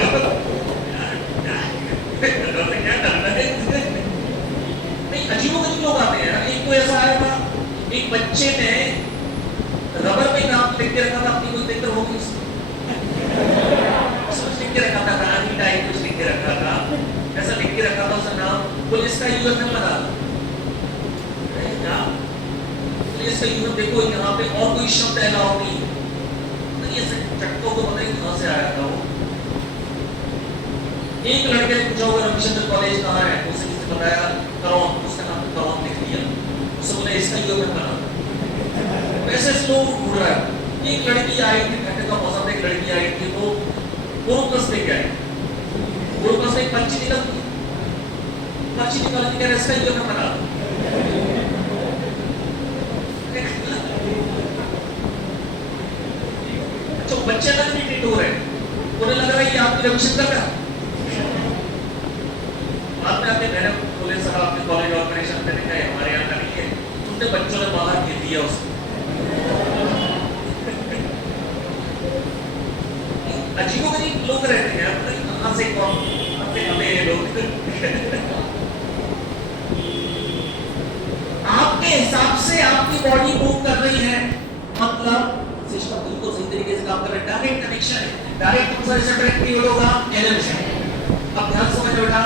क्या करना है नहीं अजीबोगरीब लोग आते हैं एक तो ऐसा आया था एक बच्चे ने रबर पे नाम लिख के रखा था अपनी कोई दिक्कत होगी उसमें लिख के रखा था रानी टाइप कुछ लिख के रखा था ऐसा लिख के रखा था उसका नाम पुलिस का यूएफएम लगा क्या पुलिस का यूएफएम देखो यहाँ पे और कोई शब्द अलाउ नहीं तो ये चटकों को पता ही कहाँ से आया था वो एक लड़के ने पूछा होगा रविशंकर कॉलेज कहाँ है उसे किसी ने बताया करौन उसका नाम करौन लिख दिया उससे बोले इसका यूएफएम बना वैसे स्लो उड़ रहा है एक लड़की आई थी ठंड का मौसम एक लड़की आई थी वो प्लस लेके आई प्लस एक पर्ची निकलती है इसका ये मैं बना अच्छा बच्चे तक भी टिट हो रहे उन्हें लग रहा है ये आपकी रविशंकर का बाद में आपने मैडम बोले सर आपने कॉलेज ऑर्गेनाइजेशन में देखा है हमारे यहाँ का नहीं है उनने बच्चों ने बाहर गिर दिया उसको अजीबोगरीब लोग रहते हैं पता नहीं कहाँ से कौन अपने लोग आपके हिसाब से आपकी बॉडी मूव कर रही है मतलब सिस्टम बिल्कुल सही तरीके से काम कर रहा है डायरेक्ट कनेक्शन है डायरेक्ट कौन सा डायरेक्ट होगा एनएम से अब ध्यान समझ बेटा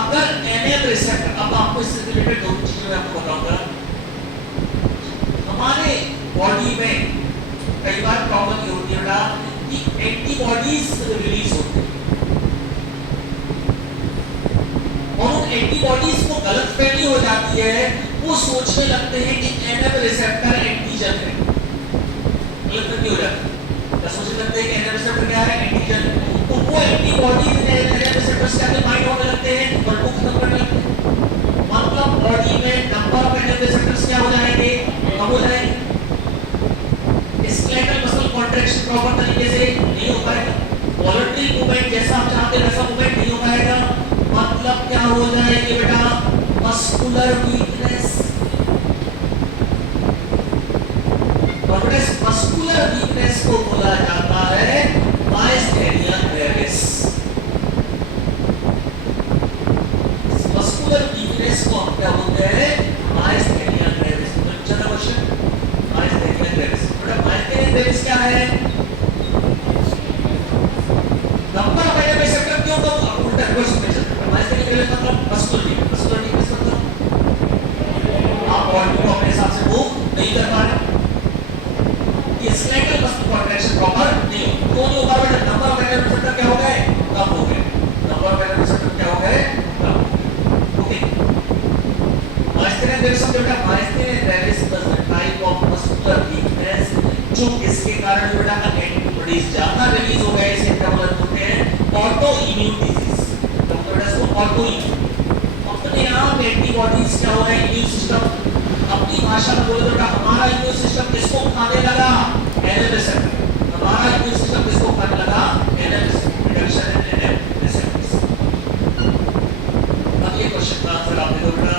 अगर एनएम रिसेप्टर अब आपको इससे रिलेटेड दो चीजें मैं आपको बताऊंगा हमारे बॉडी में कई बार प्रॉब्लम ये होती है बेटा कि एंटीबॉडीज रिलीज होते हैं और उन एंटीबॉडीज को गलतफहमी हो जाती है वो सोचने लगते हैं कि एनएम रिसेप्टर एंटीजन है गलतफहमी हो जाती है तो सोचने लगते हैं कि एनएम रिसेप्टर क्या है एंटीजन तो वो एंटीबॉडीज एनएम रिसेप्टर्स के आगे बाइंड होने लगते हैं और वो खत्म करने लगते हैं मतलब बॉडी में नंबर ऑफ एनएम रिसेप्टर्स क्या हो जाएंगे कम हो जाएंगे स्केलेटल मसल कॉन्ट्रैक्शन प्रॉपर तरीके से नहीं हो पाएगा वॉलंटरी मूवमेंट जैसा आप चाहते हैं वैसा मूवमेंट नहीं हो पाएगा मतलब क्या हो जाएगी बेटा मस्कुलर वीकनेस और मस्कुलर वीकनेस को बोला जाता है मायस्थेनिया ग्रेविस मस्कुलर वीकनेस को हम क्या बोलते हैं मायस्थेनिया ग्रेविस चलो क्वेश्चन मायस्थेनिया ग्रेविस ग्रेविस क्या है नंबर ऑफ एनएम रिसेप्टर क्यों तो उल्टा रिवर्स में चलता है मायस्थेनिया ग्रेविस मतलब मस्कुलर वीकनेस मतलब आप बॉडी को अपने हिसाब से मूव नहीं कर पा रहे ये स्केलेटल मसल कॉन्ट्रैक्शन प्रॉपर नहीं हो तो जो बार बार नंबर ऑफ एनएम रिसेप्टर क्या हो गए कम हो गए नंबर ऑफ एनएम रिसेप्टर क्या हो गए कम ओके मायस्थेनिया ग्रेविस मतलब myasthenia gravis is the type of muscular weakness जो इसके कारण बेटा का एंटीबॉडीज ज्यादा रिलीज हो गए, इसे क्या बोलते हैं ऑटो इम्यून डिजीज। तो बेटा इसको ऑटो इम्यून, अपने आप एंटीबॉडीज क्या हो रहे हैं, इम्यून सिस्टम अपनी भाषा में बोले तो बेटा हमारा इम्यून सिस्टम किसको खाने लगा, एनएफ रिसेप्टर। हमारा इम्यून सिस्टम किसको खाने लगा, NF reduction and NF receptors. अब ये क्वेश्चन का आंसर आप देखो बेटा,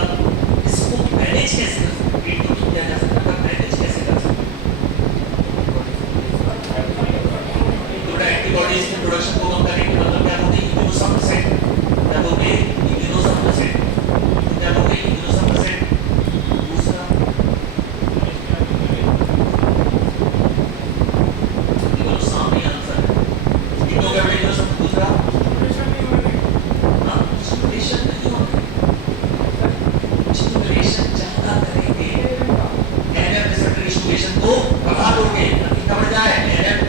इसको मैनेज कैसे कर सकते हैं, ट्रीटमेंट किया जा सकता है, मैनेज कैसे कर सकते हैं। तो एंटीबॉडीज के प्रोडक्शन को कम करने के मतलब क्या होते हैं, इम्यूनोसप्रेसेंट क्या होते हैं, इम्यूनोसप्रेसेंट क्या होते हैं, इम्यूनोसप्रेसेंट। दूसरा ये बोलो सामने आंसर है, तीनों का बेटा इम्यूनोसप्रेसेंट। दूसरा हां स्टिमुलेशन नहीं होगा, स्टिमुलेशन ज्यादा करेंगे एनएफ रिसेप्टर स्टिमुलेशन को बढ़ा दोगे ताकि क्या बढ़ जाए, एनएफ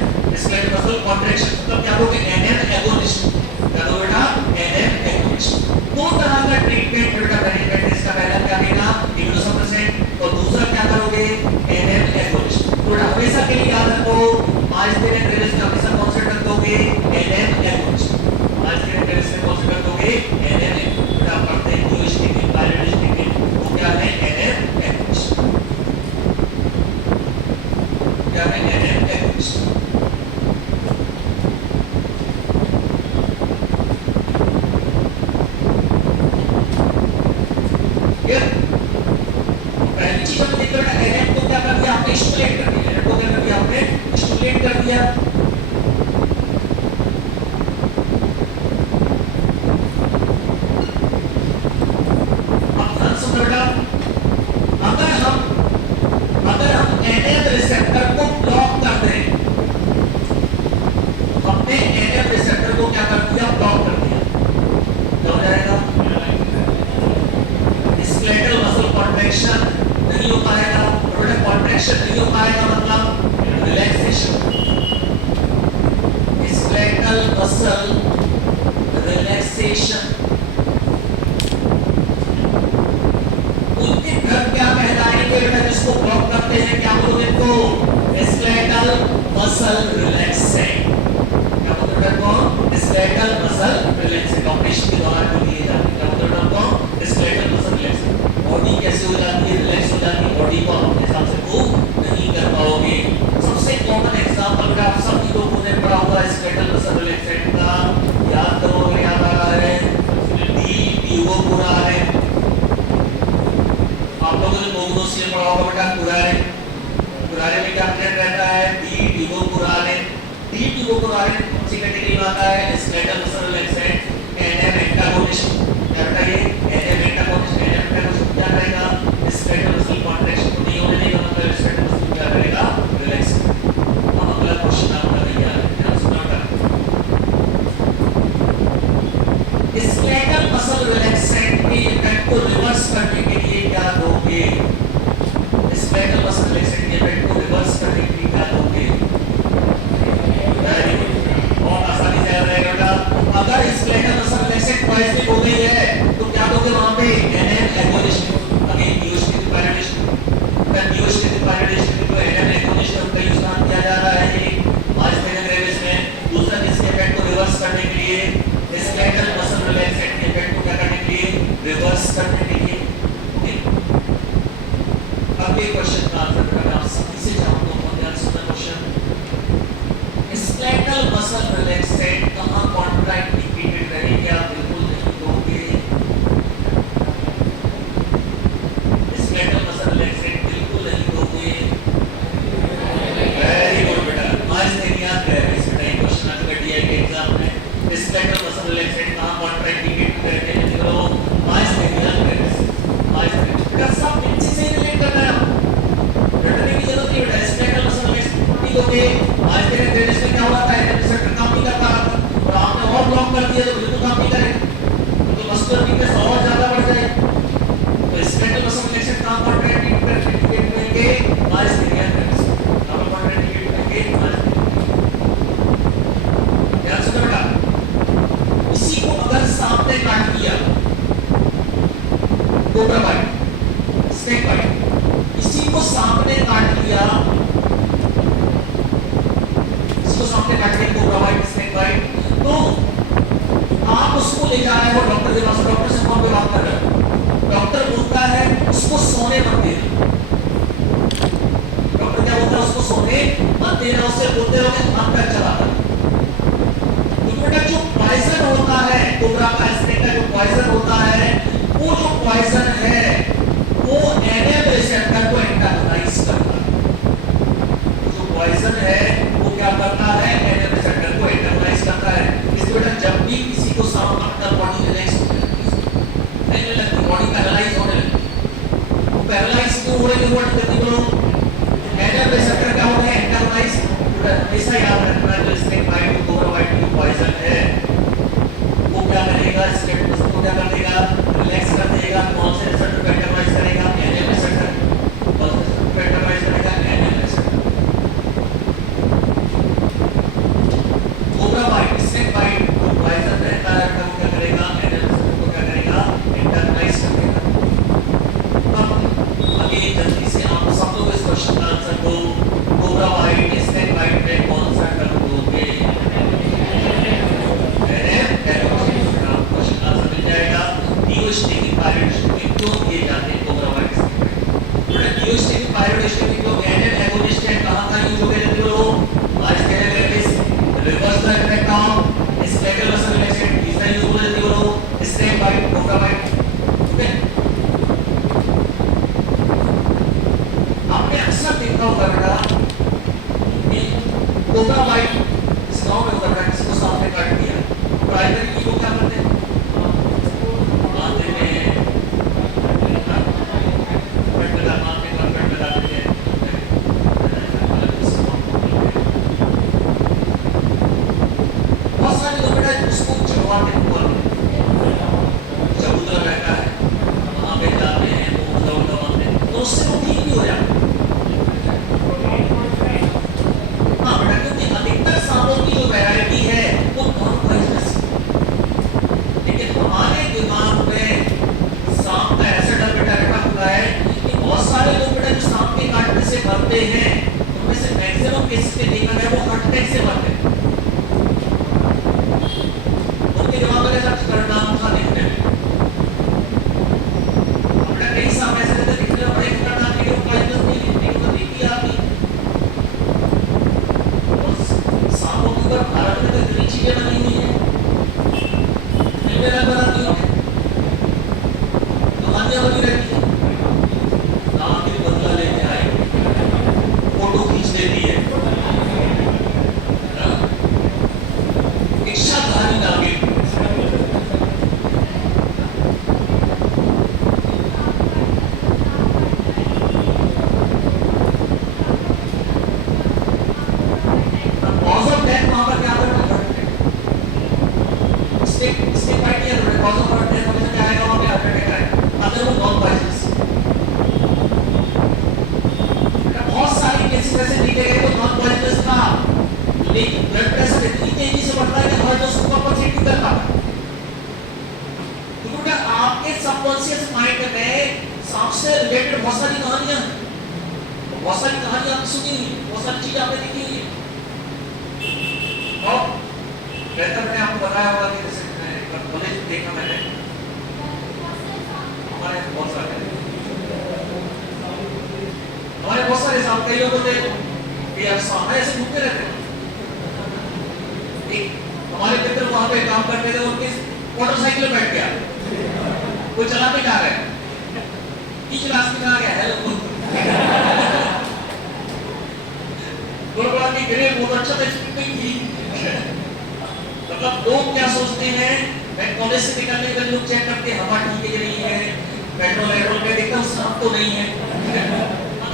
स्केलेटल मसल कॉन्ट्रैक्शन, मतलब क्या दोगे, एनएफ एगोनिस्ट क्या दो बेटा, एनएफ एगोनिस्ट। दो तरह का ट्रीटमेंट बेटा मैनेजमेंट, इसका पहला क्या लेना, इम्यूनोसप्रेसेंट, और दूसरा क्या करोगे, एनएफ एगोनिस्ट। बेटा हमेशा के लिए याद रखो, आज तेरे ड्रेस में हमेशा कौन सा रख दोगे, एनएफ एगोनिस्ट। आज तेरे ड्रेस में कौन सा रख दोगे, एनएफ एगोनिस्ट। बेटा पढ़ते हैं न्यूस्टिक बायोलॉजिक वो क्या है, एनएफ एगोनिस्ट। क्या है, एनएफ एगोनिस्ट। पहली चीज हमने देखा बेटा, एनएफ को क्या कर दिया आपने, स्टिमुलेट कर दिया, एनएफ को क्या कर दिया आपने, स्टिमुलेट कर दिया। अब ध्यान सुनो बेटा, अगर हम एनएफ रिसेप्टर को ब्लॉक कर दें, हमने एनएफ रिसेप्टर को क्या कर दिया, ब्लॉक कर दिया, क्या हो जाएगा, स्केलेटल मसल कॉन्ट्रैक्शन नहीं हो पाएगा, बेटा कॉन्ट्रैक्शन नहीं हो पाएगा मतलब रिलैक्सेशन, स्केलेटल मसल रिलैक्सेशन। उनके ड्रग क्या कहलाएंगे बेटा, जिसको ब्लॉक करते हैं, क्या बोलोगे इनको, स्केलेटल मसल रिलैक्सेंट। क्या बोलते हैं इनको, स्केलेटल मसल रिलैक्सेंट। ऑपरेशन के दौरान जो दिए जाते हैं, क्या बोलते हैं इनको, स्केलेटल मसल रिलैक्सेंट। बॉडी कैसे हो जाती है, रिलैक्स हो जाती है, बॉडी को आप अपने हिसाब से मूव नहीं कर पाओगे। सबसे कॉमन एग्जांपल बेटा आप सभी लोगों ने पढ़ा होगा स्केलेटल मसल रिलैक्सेंट का, याद करो, याद आ रहा है, डी ट्यूबोकुरारे। आप लोगों ने मोगनोसिल पढ़ा होगा बेटा, कुरारे में क्या प्लेट रहता है, डी ट्यूबोकुरारे। डी ट्यूबोकुरारे कौन सी कैटेगरी में आता है, skeletal muscle relaxant, NF antagonist. क्या बेटा ये एनएफ एंटागोनिस्ट, एनएफ एंटागोनिस्ट क्या करेगा, स्केलेटल मसल कॉन्ट्रैक्शन को नहीं होने देगा, मतलब स्केलेटल मसल क्या करेगा, रिलैक्स। अब अगला क्वेश्चन आपका तैयार है, ध्यान सुनना बेटा। स्केलेटल मसल रिलैक्सेंट के इफेक्ट को रिवर्स करने के लिए क्या दोगे, स्केलेटल मसल रिलैक्सेंट के इफेक्ट को रिवर्स करने के लिए क्या दोगे, वेरी गुड, बहुत आसानी से याद रहेगा बेटा। अगर स्केलेटल मसल रिलैक्सेंट पॉजिटिव हो गई है तो क्या दोगे वहां पे, एनएफ एगोनिस्ट। अगेन न्यूस्टिक बायोलॉजिस्ट, न्यूस्टिक बायोलॉजिस्ट को एनएफ एगोनिस्ट का यूज किया जा रहा है ये आज मेरे ग्रेविस में। दूसरा किसके इफेक्ट को रिवर्स करने के लिए, स्केलेटल मसल रिलैक्सेंट के इफेक्ट को क्या करने के लिए, रिवर्स करने के लिए। ओके, अब ये क्वेश्चन का आंसर बेटा आप सभी से चाहूंगा, बहुत ध्यान सुनना क्वेश्चन। स्केलेटल मसल रिलैक्सेंट कहां कॉन्ट्राइंडिकेटेड रहेगी, आप बिल्कुल नहीं दोगे। स्केलेटल मसल रिलैक्सेंट बिल्कुल नहीं दोगे, वेरी गुड बेटा, आज नहीं याद है इस बेटा, ये क्वेश्चन आज का डीआई के एग्जाम में स्केलेटल मसल रिलैक्सेंट कहां कॉन्ट्राइंडिकेट करके निकलो, आज नहीं याद है, आज बेटा सब पीछे से रिलेट करना है, रटने की जरूरत नहीं बेटा। स्केलेटल मसल रिलैक्सेंट नहीं दोगे, आज तेरे ग्रेविस में क्या हुआ था, एनएफ रिसेप्टर काम नहीं करता और आपने और ब्लॉक कर दिया तो बिल्कुल काम नहीं करेगा, तो मस्कुलर वीकनेस और ज्यादा बढ़ जाएगी। तो स्केलेटल मसल रिलैक्सेंट कहां कॉन्ट्राइंडिकेट करेंगे, आज नहीं याद है, कहां कॉन्ट्राइंडिकेट करेंगे, आज ध्यान सुनो बेटा। इसी को अगर सांप ने काट दिया, कोबरा बाइट, स्नेक बाइट, इसी को सांप ने काट लिया ले जा रहा है वो डॉक्टर के पास, डॉक्टर से फोन पे बात कर रहा है, डॉक्टर बोलता है उसको सोने मत देना, डॉक्टर क्या बोलता है उसको सोने मत देना, उससे बोलते रहोगे हाथ पैर चलाता है। जो पॉइजन होता है कोबरा का स्नेक का जो पॉइजन होता है, वो जो पॉइजन है वो एनएम रिसेप्टर को एंटागोनाइज करता है। जो पॉइजन है वो क्या करता है, एनएम रिसेप्टर को एंटागोनाइज करता है। इसलिए बेटा जब भी किसी को सांप काटता है बॉडी रिलैक्स होने लगती, बॉडी पैरालाइज होने लगती। वो पैरालाइज क्यों हो रही है बॉडी करती बोलो, एनएम रिसेप्टर क्या होता है एंटागोनाइज। ऐसा याद रखना जो स्नेक बाइट कोबरा बाइट की पॉइजन है वो क्या करेगा, स्नेक को क्या कर देगा, रिलैक्स कर देगा। कौन से रिसेप्टर को एंटागोनाइज करेगा, एनएम रिसेप्टर। कौन से रिसेप्टर को एंटागोनाइज करेगा, NM receptor. Cobra bite snake bite जो पॉइजन रहता है वो क्या करेगा, एनएम रिसेप्टर को क्या करेगा, एंटागोनाइज कर देगा। अब आगे जल्दी से आप सब लोग इस क्वेश्चन का आंसर दो। कोबरा बाइट स्नेक बाइट में कौन सा टर्म दोगे, क्वेश्चन आंसर मिल जाएगा। डिओस्टेटिक पायरोस्टेटिक क्यों दिए जाते हैं कोबरा बाइट में, डिओस्टेटिक पायरोस्टेटिक जो एनएम एगोनिस्ट है कहां का यूज हो गया देखो लोग, आइसोलेटिस reverse the effect of skeletal muscle relaxation इसका यूज हो जाती है लोग snake bite cobra bite. Okay, आपने अक्सर देखा होगा बेटा कोबरा बाइट इस गांव में होता है, किसी को सांप ने काट दिया, प्राइमरी लोग क्या करते हैं, मारते हैं, कट लगा मारते हैं, कट लगाते हैं। बहुत सारे लोग बेटा उसको चढ़वाते हैं ऊपर, चबूतरा रहता है वहां पे जाते हैं, वो दबाते हैं तो उससे वो ठीक भी हो जाता है। अधिकतर सांपों की जो वैरायटी है वो नॉन पॉइजनस है, लेकिन हमारे दिमाग में सांप का ऐसा डर बेटा रखा हुआ है कि बहुत सारे लोग बेटा जो सांप के काटने से मरते हैं उनमें से मैक्सिमम केसेस में देखा गया वो हार्ट अटैक से मरते हैं। उनके दिमाग में ऐसा परिणाम था देखने में, बेटा कई सांप ऐसे रहते दिखने में बड़े खतरनाक लेकिन पॉइजनस नहीं है, लेकिन तो देखिए आपने भारत में तो इतनी चीजें बनी हुई है, बनाती है, कहानियां बनी रहती है, नाम की बदला लेके आए, फोटो खींच देती है, इच्छाधारी नागिन। हमारे मित्र वहां पे काम करते थे, उनके मोटरसाइकिल बैठ गया, वो चलाते जा रहे हैं, बीच रास्ते में आ गया, हेलो बड़ा की गिरे, बहुत अच्छा था, स्पीड में थी। मतलब लोग क्या सोचते हैं, मैं कॉलेज से निकलने के लोग चेक करते हैं हवा ठीक है नहीं है, पेट्रोल में देखता हूँ सांप तो नहीं है,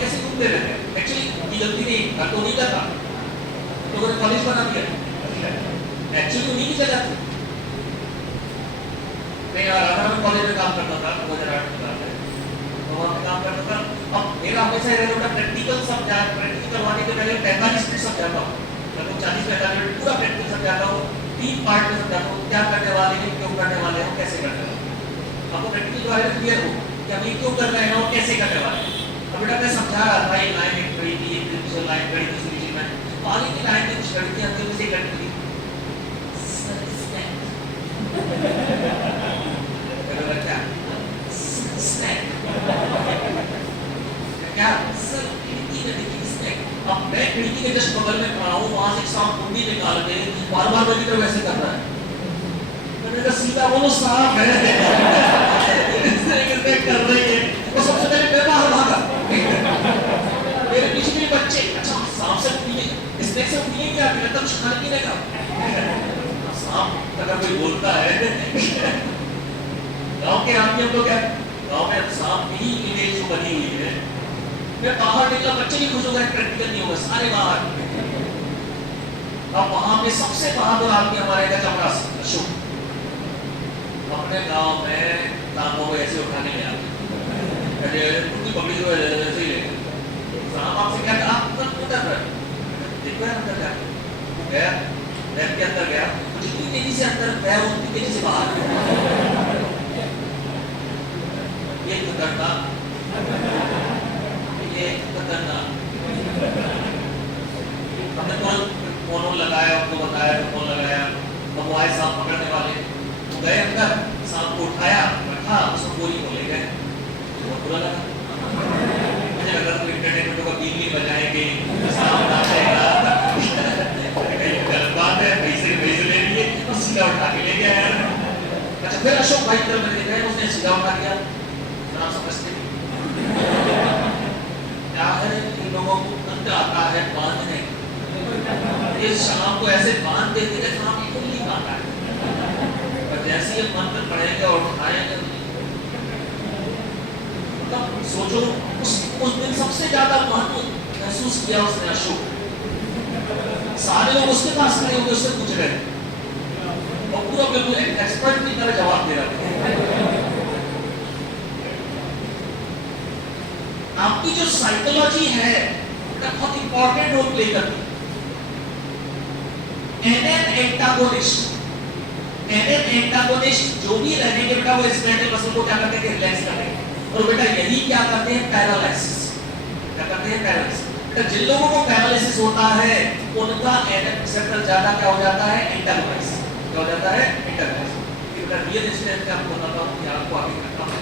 कैसे घूमते रहते हैं। एक्चुअली ये गलती नहीं, घर तो नहीं करता, लोगों ने कॉलेज बना दिया, एक्चुअली नहीं चला। मैं राधारमण कॉलेज में काम करता था 2008 में, तो वहाँ पे काम करता था। अब मेरा हमेशा ये रहता प्रैक्टिकल सब्जेक्ट, प्रैक्टिकल करवाने के पहले 45 मिनट समझाता हूँ, लगभग 40-45 मिनट पूरा प्रैक्टिकल समझाता हूँ, 3 पार्ट में समझाता हूँ, क्या करने वाले हैं, क्यों करने वाले हैं, कैसे करने वाले हैं। आपको प्रैक्टिकल के बारे में क्लियर हो कि हम ये क्यों कर रहे हैं और कैसे करने वाले हैं। अब बेटा मैं समझा रहा था, ये लाइन एक खड़ी थी, एक दूसरी लाइन खड़ी थी, दूसरी में आगे की लाइन में कुछ खड़ी थी, अंदर से खड़ी थी वहां से एक सांप कुंडी निकाल के बार बार मेरी तरफ ऐसे कर रहा है। मैंने कहा सीधा बोलो सांप है। इस तरीके से कर रही है। वो सबसे पहले मैं बाहर भागा। मेरे पीछे मेरे बच्चे, अच्छा सांप से पीने, स्नेक से पीने क्या करता, कुछ खाने पीने का। सांप अगर कोई बोलता है, गांव के आदमी हम लोग क्या, गांव में सांप की ही इमेज जो बनी हुई है। मैं बाहर निकला, बच्चे भी खुश हो गए, प्रैक्टिकल नहीं होगा, सारे बाहर। अब वहां पे सबसे बहादुर आदमी हमारे का चमड़ा अशोक, अपने गांव में सांपों को ऐसे उठाने में आते, अरे उनकी पकड़ी हुई ऐसे ही लेके सांप आपसे क्या कहा, आप उतर रहे देखो यार अंदर क्या गया, लैब के अंदर गया, जितनी तेजी से अंदर गया उतनी तेजी से बाहर गया। ये खतरनाक, ये खतरनाक। हमने तुरंत फोन लगाया, उनको बताया, फोन लगाया, अब वो आए सांप पकड़ने वाले, वो गए अंदर, सांप को उठाया, रखा, उसको गोली को ले गए। बहुत बुरा लगा, मुझे लगा तो इंटरनेट का बिल नहीं बजाएंगे, सांप नाचेगा, गलत बात है, पैसे ले लिए, तो सीधा उठा के ले गया यार। अच्छा फिर अशोक भाई तरफ मैंने देखा, उसने सीधा उठा दिया, आप समझते क्या है, इन लोगों को मंत्र आता है बांधने, ये शाम को ऐसे बांध देते थे, शाम को नहीं बांधा है, पर जैसे ये मंत्र पढ़ेंगे और उठाएंगे, मतलब सोचो उस दिन सबसे ज्यादा महत्व महसूस किया उसने अशोक। सारे लोग उसके पास खड़े होकर उससे पूछ रहे और पूरा बिल्कुल एक्सपर्ट की तरह जवाब दे रहा था। आपकी जो साइकोलॉजी है बहुत इंपॉर्टेंट रोल प्ले करती है। एंटागोनिस्ट जो भी रहेंगे बेटा वो इस मेंटल मसल को क्या करते हैं, रिलैक्स करते हैं, और बेटा यही क्या करते हैं, पैरालिसिस। क्या करते हैं, पैरालिसिस। तो जिन लोगों को पैरालिसिस होता है उनका एनएन रिसेप्टर ज्यादा क्या हो जाता है, एंटागोनाइज। क्या हो जाता है, एंटागोनाइज। बेटा रियल इंसिडेंट का आपको बताता हूं कि आपको आगे करता हूं।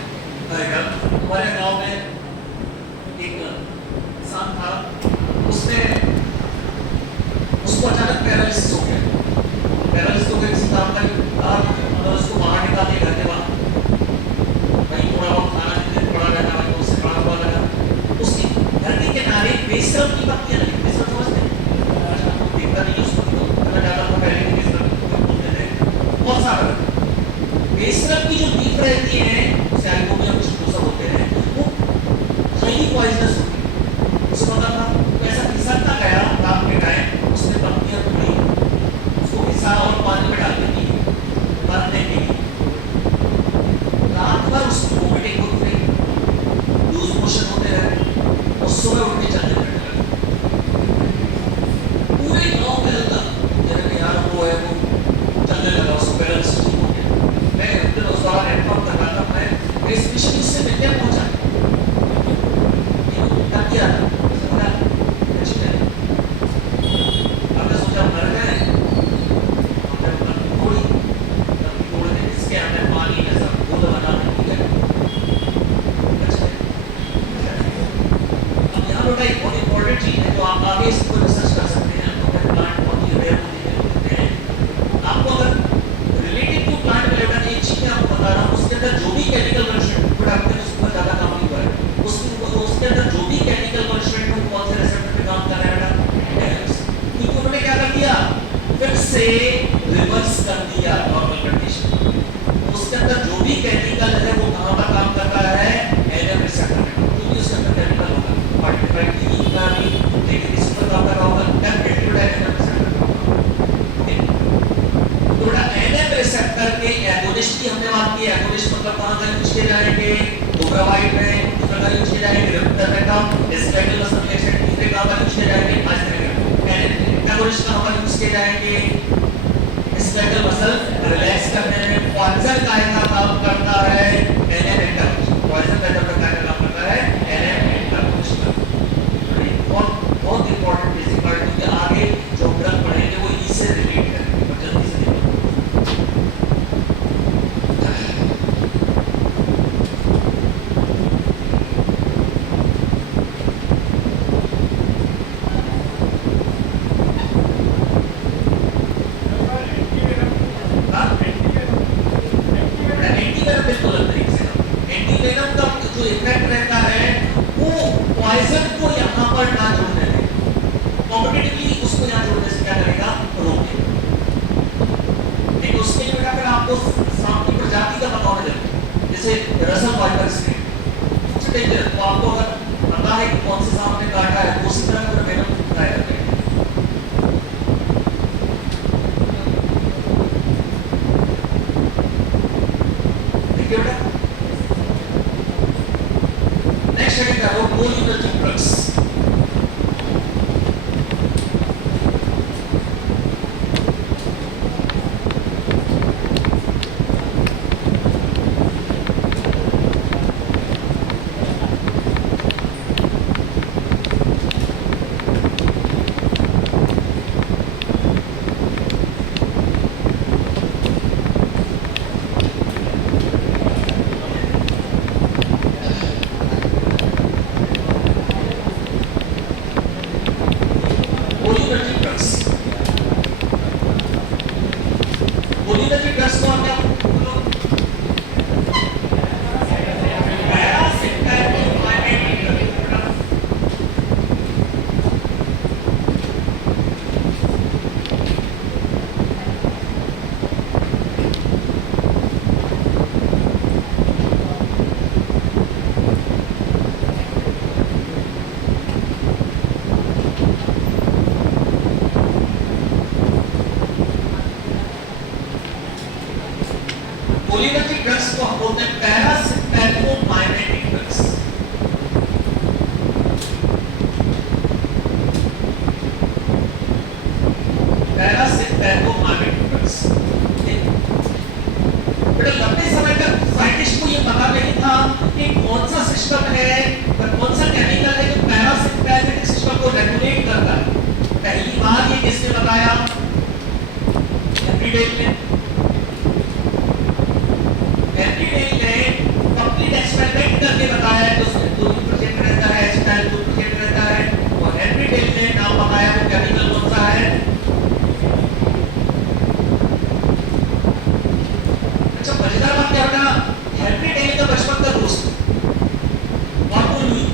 हमारे गांव में एक इंसान था, उसको अचानक पैरालिसिस हो गया। पैरालिसिस हो गया, किसी काम का अगर उसको बाहर निकाल दिया घर के बाहर, वहीं थोड़ा बहुत खाना पीने पड़ा रहता, वहीं उससे बड़ा हुआ लगा। उसके घर के किनारे बेसरम की पत्तियां लगी। बेसरम समझते हैं, देखता नहीं उसको, पता जाता था पहले कि बेसरम बोलते थे, बहुत सारा बेसरम की जो लीफ रहती है, सैल्मोनिया कुछ सब होते हैं, वो हाईली पॉइजनस होती है। उसे पता था, ऐसा खिसकता गया रात के टाइम, उसने पत्तियां तोड़ी, उसको घिसा और पानी में डाल दी मरने के लिए। रात भर उसकी वोमिटिंग होती रही, लूज मोशन होते रहे, और सुबह उठ के चलने लगे। पूरे गांव में लगा यार वो है, वो चलने लगा, उसको पैरालिसिस हो गया। मैं उस दौरान नेटवर्क कर रहा था, मैं स्पेशली उससे मिलने पहुंचा, किया था, हमने सोचा मर गए, हमने थोड़ी इसके हमने पानी में सब घोल बना के गए। अब यहाँ बेटा एक बहुत इंपॉर्टेंट चीज है जो आप आगे इसको रिसर्च कर सकते हैं। आपको प्लांट बहुत ही रेयर होते हैं, आपको अगर रिलेटेड टू प्लांट में बेटा एक चीज मैं आपको बता रहा हूँ, उसके अंदर जो भी केमिकल कंस्टिट्यूएंट बेटा आपने उसका ज्यादा काम नहीं हुआ है, उसके अंदर जो भी केमिकल कंस्टिट्यूएंट कौन से रिसेप्टर पे काम कर रहा है बेटा, क्योंकि उन्होंने क्या कर दिया, फिर से रिवर्स कर दिया नॉर्मल कंडीशन। उसके अंदर जो भी केमिकल है वो कहां पर काम कर रहा है, एनएम रिसेप्टर पे, क्योंकि उसके अंदर केमिकल होगा पार्टिकुलर की का भी, लेकिन इस पर काम कर रहा होगा डेफिनेटली एनएम रिसेप्टर। ओके, तो बेटा एनएम रिसेप्टर के एगोनिस्ट की हमने बात की। एगोनिस्ट मतलब कहां का यूज किए जाएंगे, डोग्रामाइड में प्रकार यूज किए जाएंगे, रिसेप्टर में काम स्केलेटल मसल रिलेशन तीसरे काम पर यूज किए जाएंगे। आज तक एंटागोनिस्ट कहां पर यूज किए जाएंगे, स्केलेटल मसल रिलैक्स करने में। पॉइजन काय का काम करता है, एनएम एंटागोनिस्ट। पॉइजन का जब काय का काम करता है, एनएम एंटागोनिस्ट। और बहुत इंपॉर्टेंट बेसिक पार्ट, क्योंकि आगे जो ड्रग पढ़ेंगे वो इससे रिलेट करेंगे, और जल्दी से डेंजर, तो आपको अगर पता है कि कौन से सांप ने काटा है तो उसी तरह का वेनम ट्राई करते हैं। ठीक है बेटा। नेक्स्ट हेडिंग है वो cholinergic drugs. Cholinergic drugs, cholinergic drugs को हम क्या बोलो? कोलिनर्जिक ड्रग्स को हम बोलते हैं पैरासिम्पैथोमाइमेटिक ड्रग्स। Parasympathomimetic drugs. बेटा लंबे समय तक साइंटिस्ट को ये पता नहीं था कि कौन सा सिस्टम है और कौन सा केमिकल है जो पैरासिम्पैथेटिक सिस्टम को रेगुलेट करता है। पहली बार ये किसने बताया? हेनरी डेल ने। एक्सपेरिमेंट करके बताया है, तो उसमें 2% रहता है, एसिटाइल 2% रहता है, और हेनरी डेल ने नाम बताया वो केमिकल कौन सा है? अच्छा मजेदार बात क्या होगा, हेनरी डेल का बचपन का दोस्त ऑटो लुई,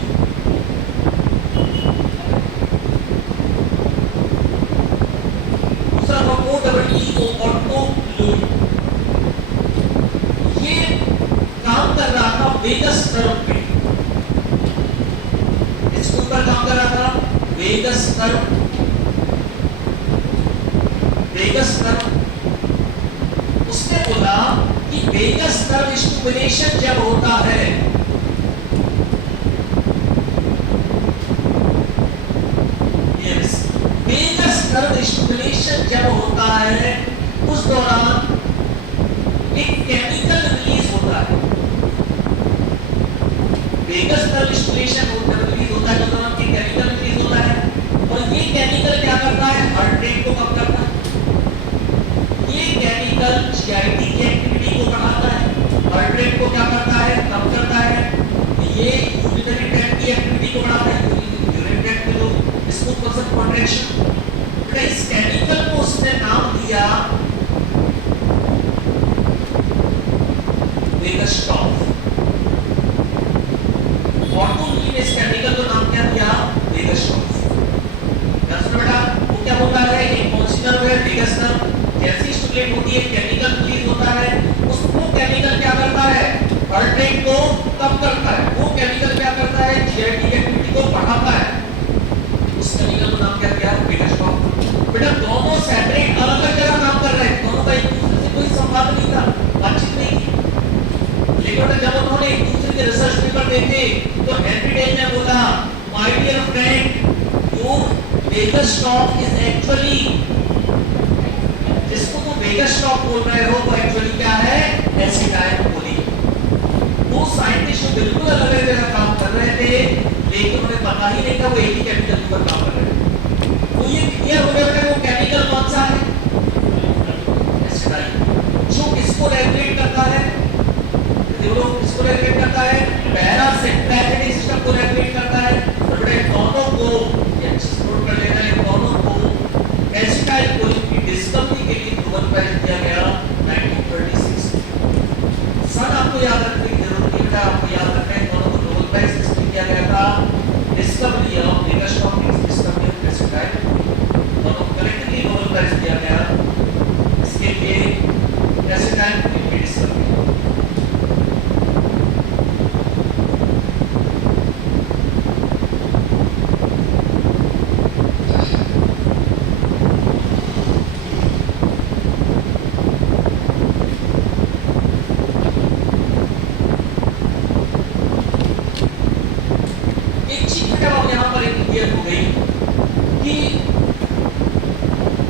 दूसरा था OEE ऑटो लुई। ये काम कर रहा था वेगस नर्व पे। इसके ऊपर काम कर रहा था वेगस नर्व। वेगस नर्व उसने बोला कि वेगस नर्व स्टिमुलेशन जब होता है वेगस नर्व स्टिमुलेशन जब होता है उस दौरान एक केमिकल रिलीज होता है। वेगस नर्व स्टिमुलेशन रिलीज होता है तो एक केमिकल रिलीज होता है, और ये केमिकल क्या करता है? हार्ट रेट को कम करता है। ये केमिकल जीआईटी की एक्टिविटी को बढ़ाता है, हार्ट रेट को क्या करता है? कम करता है। ये यूरिनरी ट्रैक्ट की एक्टिविटी को बढ़ाता है, यूरिन ट्रैक्ट में जो स्मूथ मसल कॉन्ट्रैक्शन। इस केमिकल को उसने नाम दिया वेगस स्टॉप। ऑटो लुई ने इस केमिकल का नाम क्या दिया? Vagusstoff. बेटा वो क्या बोल रहा है? एक कौन सी नर्व है? Vagus nerve. जैसे स्टिमुलेट होती है केमिकल रिलीज होता है, उसको केमिकल क्या करता है? हार्ट रेट को कम करता है। वो केमिकल क्या करता है? जीआईटी की एक्टिविटी को बढ़ाता है। उस केमिकल का नाम क्या दिया? Vagusstoff. बेटा दोनों सेपरेट अलग अलग जगह काम कर रहे हैं, दोनों का एक दूसरे से कोई संवाद नहीं था, बातचीत नहीं थी। लेकिन जब उन्होंने एक दूसरे के रिसर्च पेपर देखे तो हेनरी डेल ने बोला, my dear friend, your vagusstoff is actually, जिसको तुम वेगस स्टॉप बोल रहे हो वो एक्चुअली क्या है? एसिटाइलकोलिन। वो साइंटिस्ट जो बिल्कुल अलग अलग जगह काम कर रहे थे, लेकिन उन्हें पता ही नहीं था वो एक ही केमिकल पर काम कर रहे थे। तो ये क्लियर हो गया कि वो केमिकल कौन सा है? एसिटाइल। जो किसको रेगुलेट करता है? देखो किसको रेगुलेट करता है? पैरासिम्पैथेटिक सिस्टम को रेगुलेट करता है। तो बेटा दोनों को एक्सप्लोर कर लेना है। दोनों को एसिटाइलकोलिन की डिस्कवरी के लिए नोबेल प्राइज दिया गया 1936। सन आपको याद रखने की जरूरत नहीं है, आपको याद रखना है दोनों को नोबेल प्राइज किसको दिया गया था? Discovery of vagusstoff, discovery of acetyl, दोनों कलेक्टिवली नोबेल प्राइज दिया गया इसके लिए एसिटाइलकोलिन की डिस्कवरी।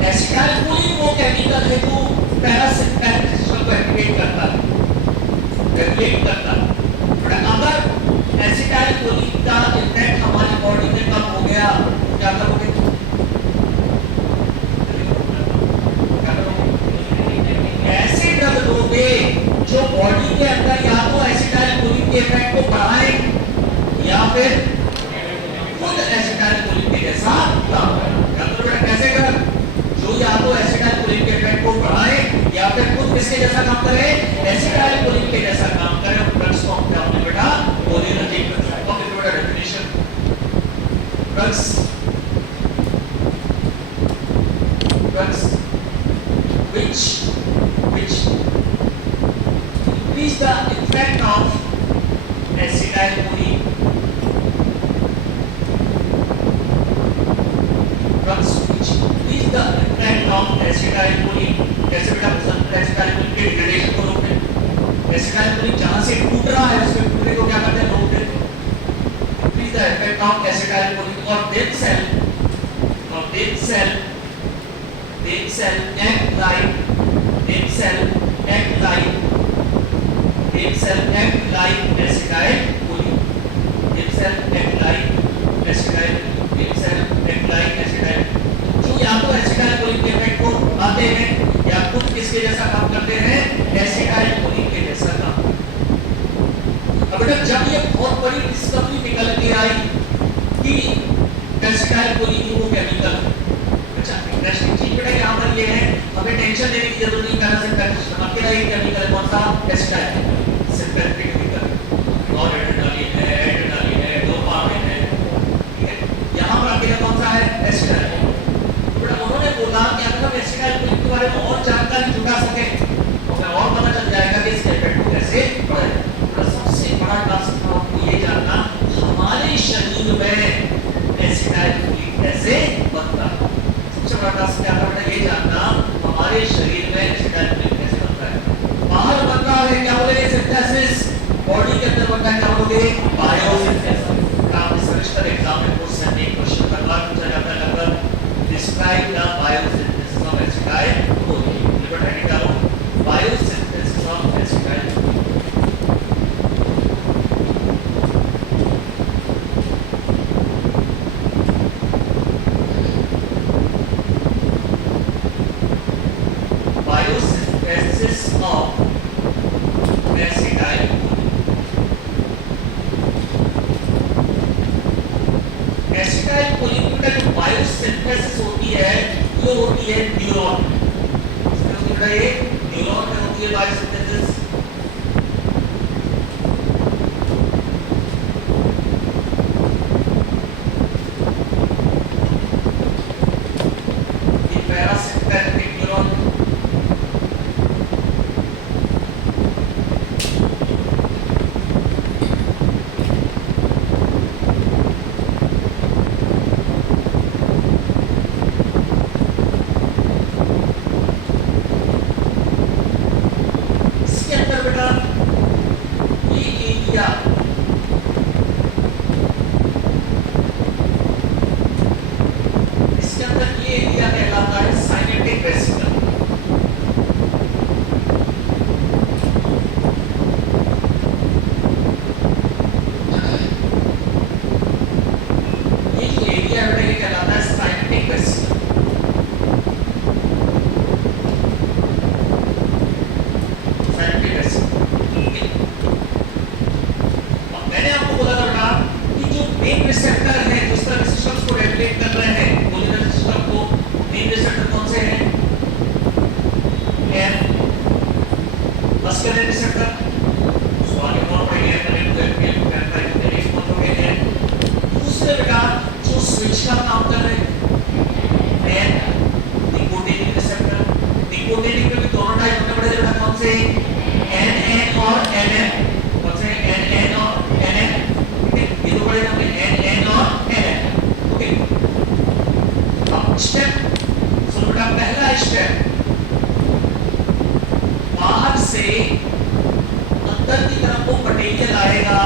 एसिटाइलकोलिन वो केमिकल है जो पैरासिम्पैथेटिक सिस्टम को एक्टिवेट करता है, रेगुलेट करता है। बट अगर एसिटाइलकोलिन का इफेक्ट हमारी बॉडी में कम हो गया तो क्या करोगे? ऐसे ड्रग दोगे जो बॉडी के अंदर या तो एसिटाइलकोलिन के इफेक्ट को बढ़ाए या फिर खुद एसिटाइलकोलिन के जैसा काम करे। कैसे कर? जो या तो एसिटाइलकोलिन के इफेक्ट को बढ़ाए या फिर खुद किसके जैसा काम करे? एसिटाइलकोलिन के जैसा काम करे। ड्रग्स को हम क्या बोले बेटा? Cholinergic drugs. तो फिर बेटा definition drugs which increase the effect of acetylcholine. Drugs which increase the effect of acetylcholine. कैसे बेटा acetylcholine के डिग्रेडेशन को रोकते हैं? acetylcholine जहाँ से टूट रहा है उसके टूटने को क्या करते हैं? रोकते हैं। Increase the effect of acetylcholine और dead cell act like acetylcholine. जो या तो acetylcholine के इफेक्ट को आते हैं या खुद किसके जैसा काम करते हैं? acetylcholine के जैसा काम। अब बेटा जब ये बहुत बड़ी डिस्कवरी निकल के आई कि acetylcholine वो केमिकल है। अच्छा इंटरेस्टिंग चीज बेटा यहाँ पर ये है, हमें टेंशन लेने की जरूरत नहीं। पैरासिम्पैथेटिक सिस्टम अकेला ही केमिकल कौन सा? Acetylcholine chemical. और एड्रेनालिन है, डोपामाइन है, ठीक है। यहाँ पर अकेला कौन सा है? एसिटाइलकोलिन। बेटा उन्होंने बोला कि अगर हम एसिटाइलकोलिन के बारे में और जानकारी जुटा सके तो हमें और पता चल जाएगा कि इसका इफेक्ट को कैसे बढ़ेगा। सबसे बड़ा टास्क था आपको ये जानना हमारे शरीर में एसिटाइलकोलिन कैसे बनता है। सबसे बड़ा टास्क क्या था बेटा? ये जानना हमारे शरीर में एसिटाइलकोलिन कैसे बनता है। बाहर बन रहा है क्या बोलेंगे? सिंथेसिस। बॉडी के अंदर बनता है क्या बोलोगे? बायोसिंथेसिस। आप इस सेमेस्टर एग्जाम में क्वेश्चन एक क्वेश्चन का बार पूछा जाता है लगभग describe the biosynthesis of acetylcholine. ये बेटा हेडिंग डालो बायोसिंथेसिस ऑफ एसिटाइलकोलिन। एसिटाइलकोलिन का जो बायोसिंथेसिस होती है वो होती है न्यूरॉन में। इसमें होती है ये न्यूरॉन में होती है बायोसिंथेसिस। ये पैरासिम्पैथेटिक न्यूरॉन मस्कुलर रिसेप्टर सवाल कौन पढ़ेंगे दूसरे बेटा जो स्विच का काम कर रहे हैं निकोटिनिक रिसेप्टर। निकोटिनिक में भी दोनों टाइप होते बड़े बेटा कौन से NN और NN कौन से NN और NN ठीक है ये तो बड़े होंगे NN और NN ओके। अब स्टेप सुनो बेटा पहला स्टेप बाहर से अंदर की तरफ वो मटेरियल आएगा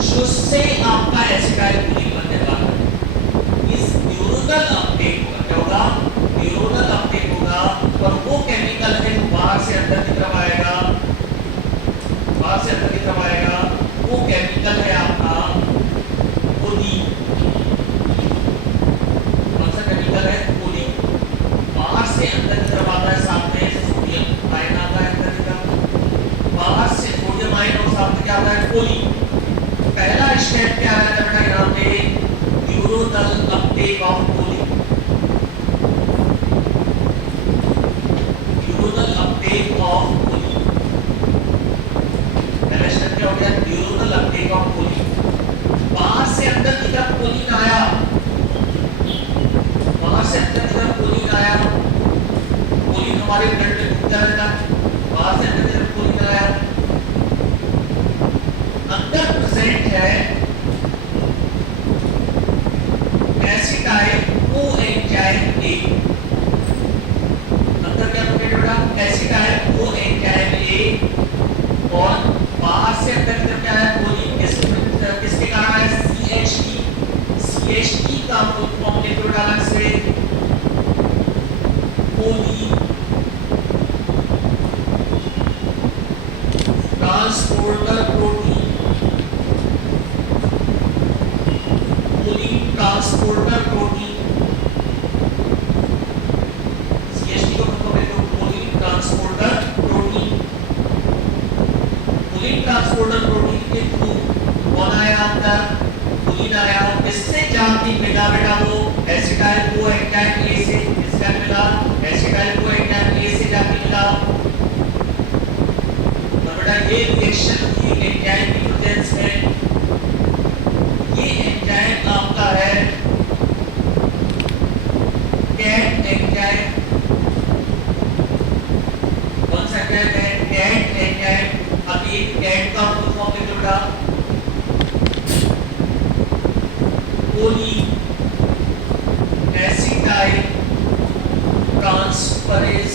जिससे आपका एसिटाइलकोलिन बनने वाला है। इस न्यूरोनल अपटेक क्या होगा? न्यूरोनल अपटेक अंदर की तरफ आता है, साथ में सोडियम आयन आता है अंदर की तरफ, बाहर से सोडियम आयन और साथ में क्या आता है कोली। पहला स्टेप क्या है बेटा यहाँ पे, न्यूरोनल अपटेक ऑफ कोली, न्यूरोनल अपटेक ऑफ कोली। पहला स्टेप क्या हो गया, न्यूरोनल अपटेक ऑफ कोली। बाहर से अंदर की तरफ कोलिन आया, बाहर से अंदर की तरफ कोलिन आया, कोलिन हमारे ब्लड में घूमता रहता है, बाहर से अंदर की तरफ कोलिन आया, अंदर प्रेजेंट है एसिटाइल कोएंजाइम ए, अंदर क्या प्रेजेंट बेटा, एसिटाइल कोएंजाइम ए, और बाहर से अंदर की तरफ क्या है कोलिन, किसके कारण है, CHT, CHT का फुल फॉर्म लिखो बेटा अलग से, choline transporter protein, choline transporter protein, CHT को फुल फॉर्म लिखो choline transporter protein. Choline transporter protein के थ्रू कौन आया अंदर, कोलिन आया, किससे जाके मिला बेटा, वो एसिटाइल कोएंजाइम ए से, किससे मिला, एसिटाइल कोएंजाइम ए से जाके मिला। तो बेटा ये रिएक्शन की एंजाइम की प्रेजेंस में, ये एंजाइम आपका है कैट एंजाइम, कौन सा एंजाइम है, कैट एंजाइम। अब ये कैट का फुल फॉर्म लिखो बेटा, कोलिन एसिटाइल ट्रांसफरेज,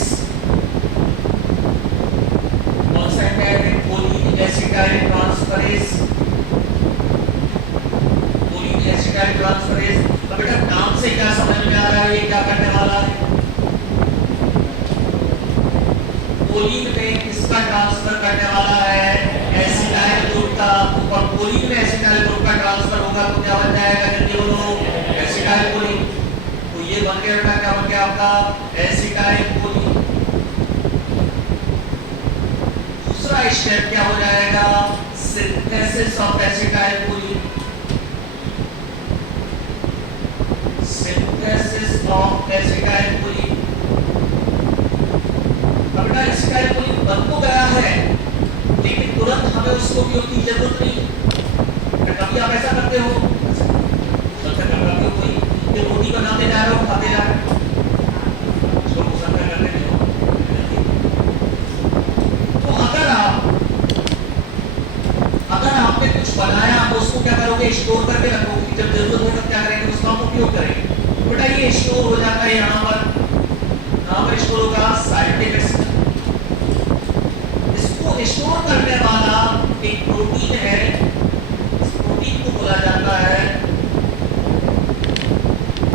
कौन सा एंजाइम है, choline acetyl transferase, choline acetyl transferase. अब बेटा नाम से क्या समझ में आ रहा है, ये क्या करने वाला है, कोलिन में किसका ट्रांसफर करने वाला है, एसिटाइल ग्रुप का, और कोलिन में एसिटाइल ग्रुप का ट्रांसफर होगा तो क्या बन जाएगा, जल्दी बोलो, एसिटाइल कोलिन। तो ये बन गया बेटा, क्या बन गया आपका, एसिटाइल कोलिन। दूसरा स्टेप क्या हो जाएगा, synthesis of acetyl Colin, synthesis of acetyl Colin. अब बेटा एसिटाइल कोलिन बन तो गया है, लेकिन तुरंत हमें उसको उपयोग की जरूरत नहीं। कभी आप ऐसा करते हो, कोई ये रोटी बनाते जा रहे हो, खाते जा रहे हो, उसको मुसक्कर करने दो। तो अगर आपने कुछ बनाया तो उसको क्या करोगे, स्टोर करके रखोगे, जब जरूरत होगा क्या करेंगे, उसका हम उपयोग करेंगे। बेटा ये स्टोर हो जाता है यहाँ पर स्टोर होगा साइंटिफिक, स्टोर करने वाला एक प्रोटीन है, इस प्रोटीन को बोला जाता है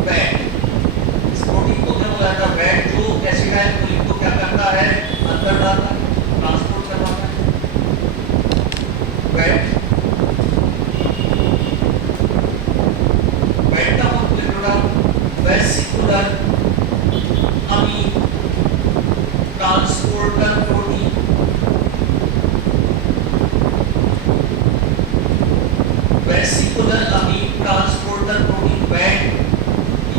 वैट, इस प्रोटीन को क्या बोला जाता है, वैट, जो एसिटाइल कोलिन को क्या करता है, अंदर डालता है, ट्रांसपोर्ट करवाता है, वैट। वैट का मतलब वेसिकुलर अमीन ट्रांसपोर्टर प्रोटीन, वेसिकुलर अमीन ट्रांसपोर्टर प्रोटीन वैट।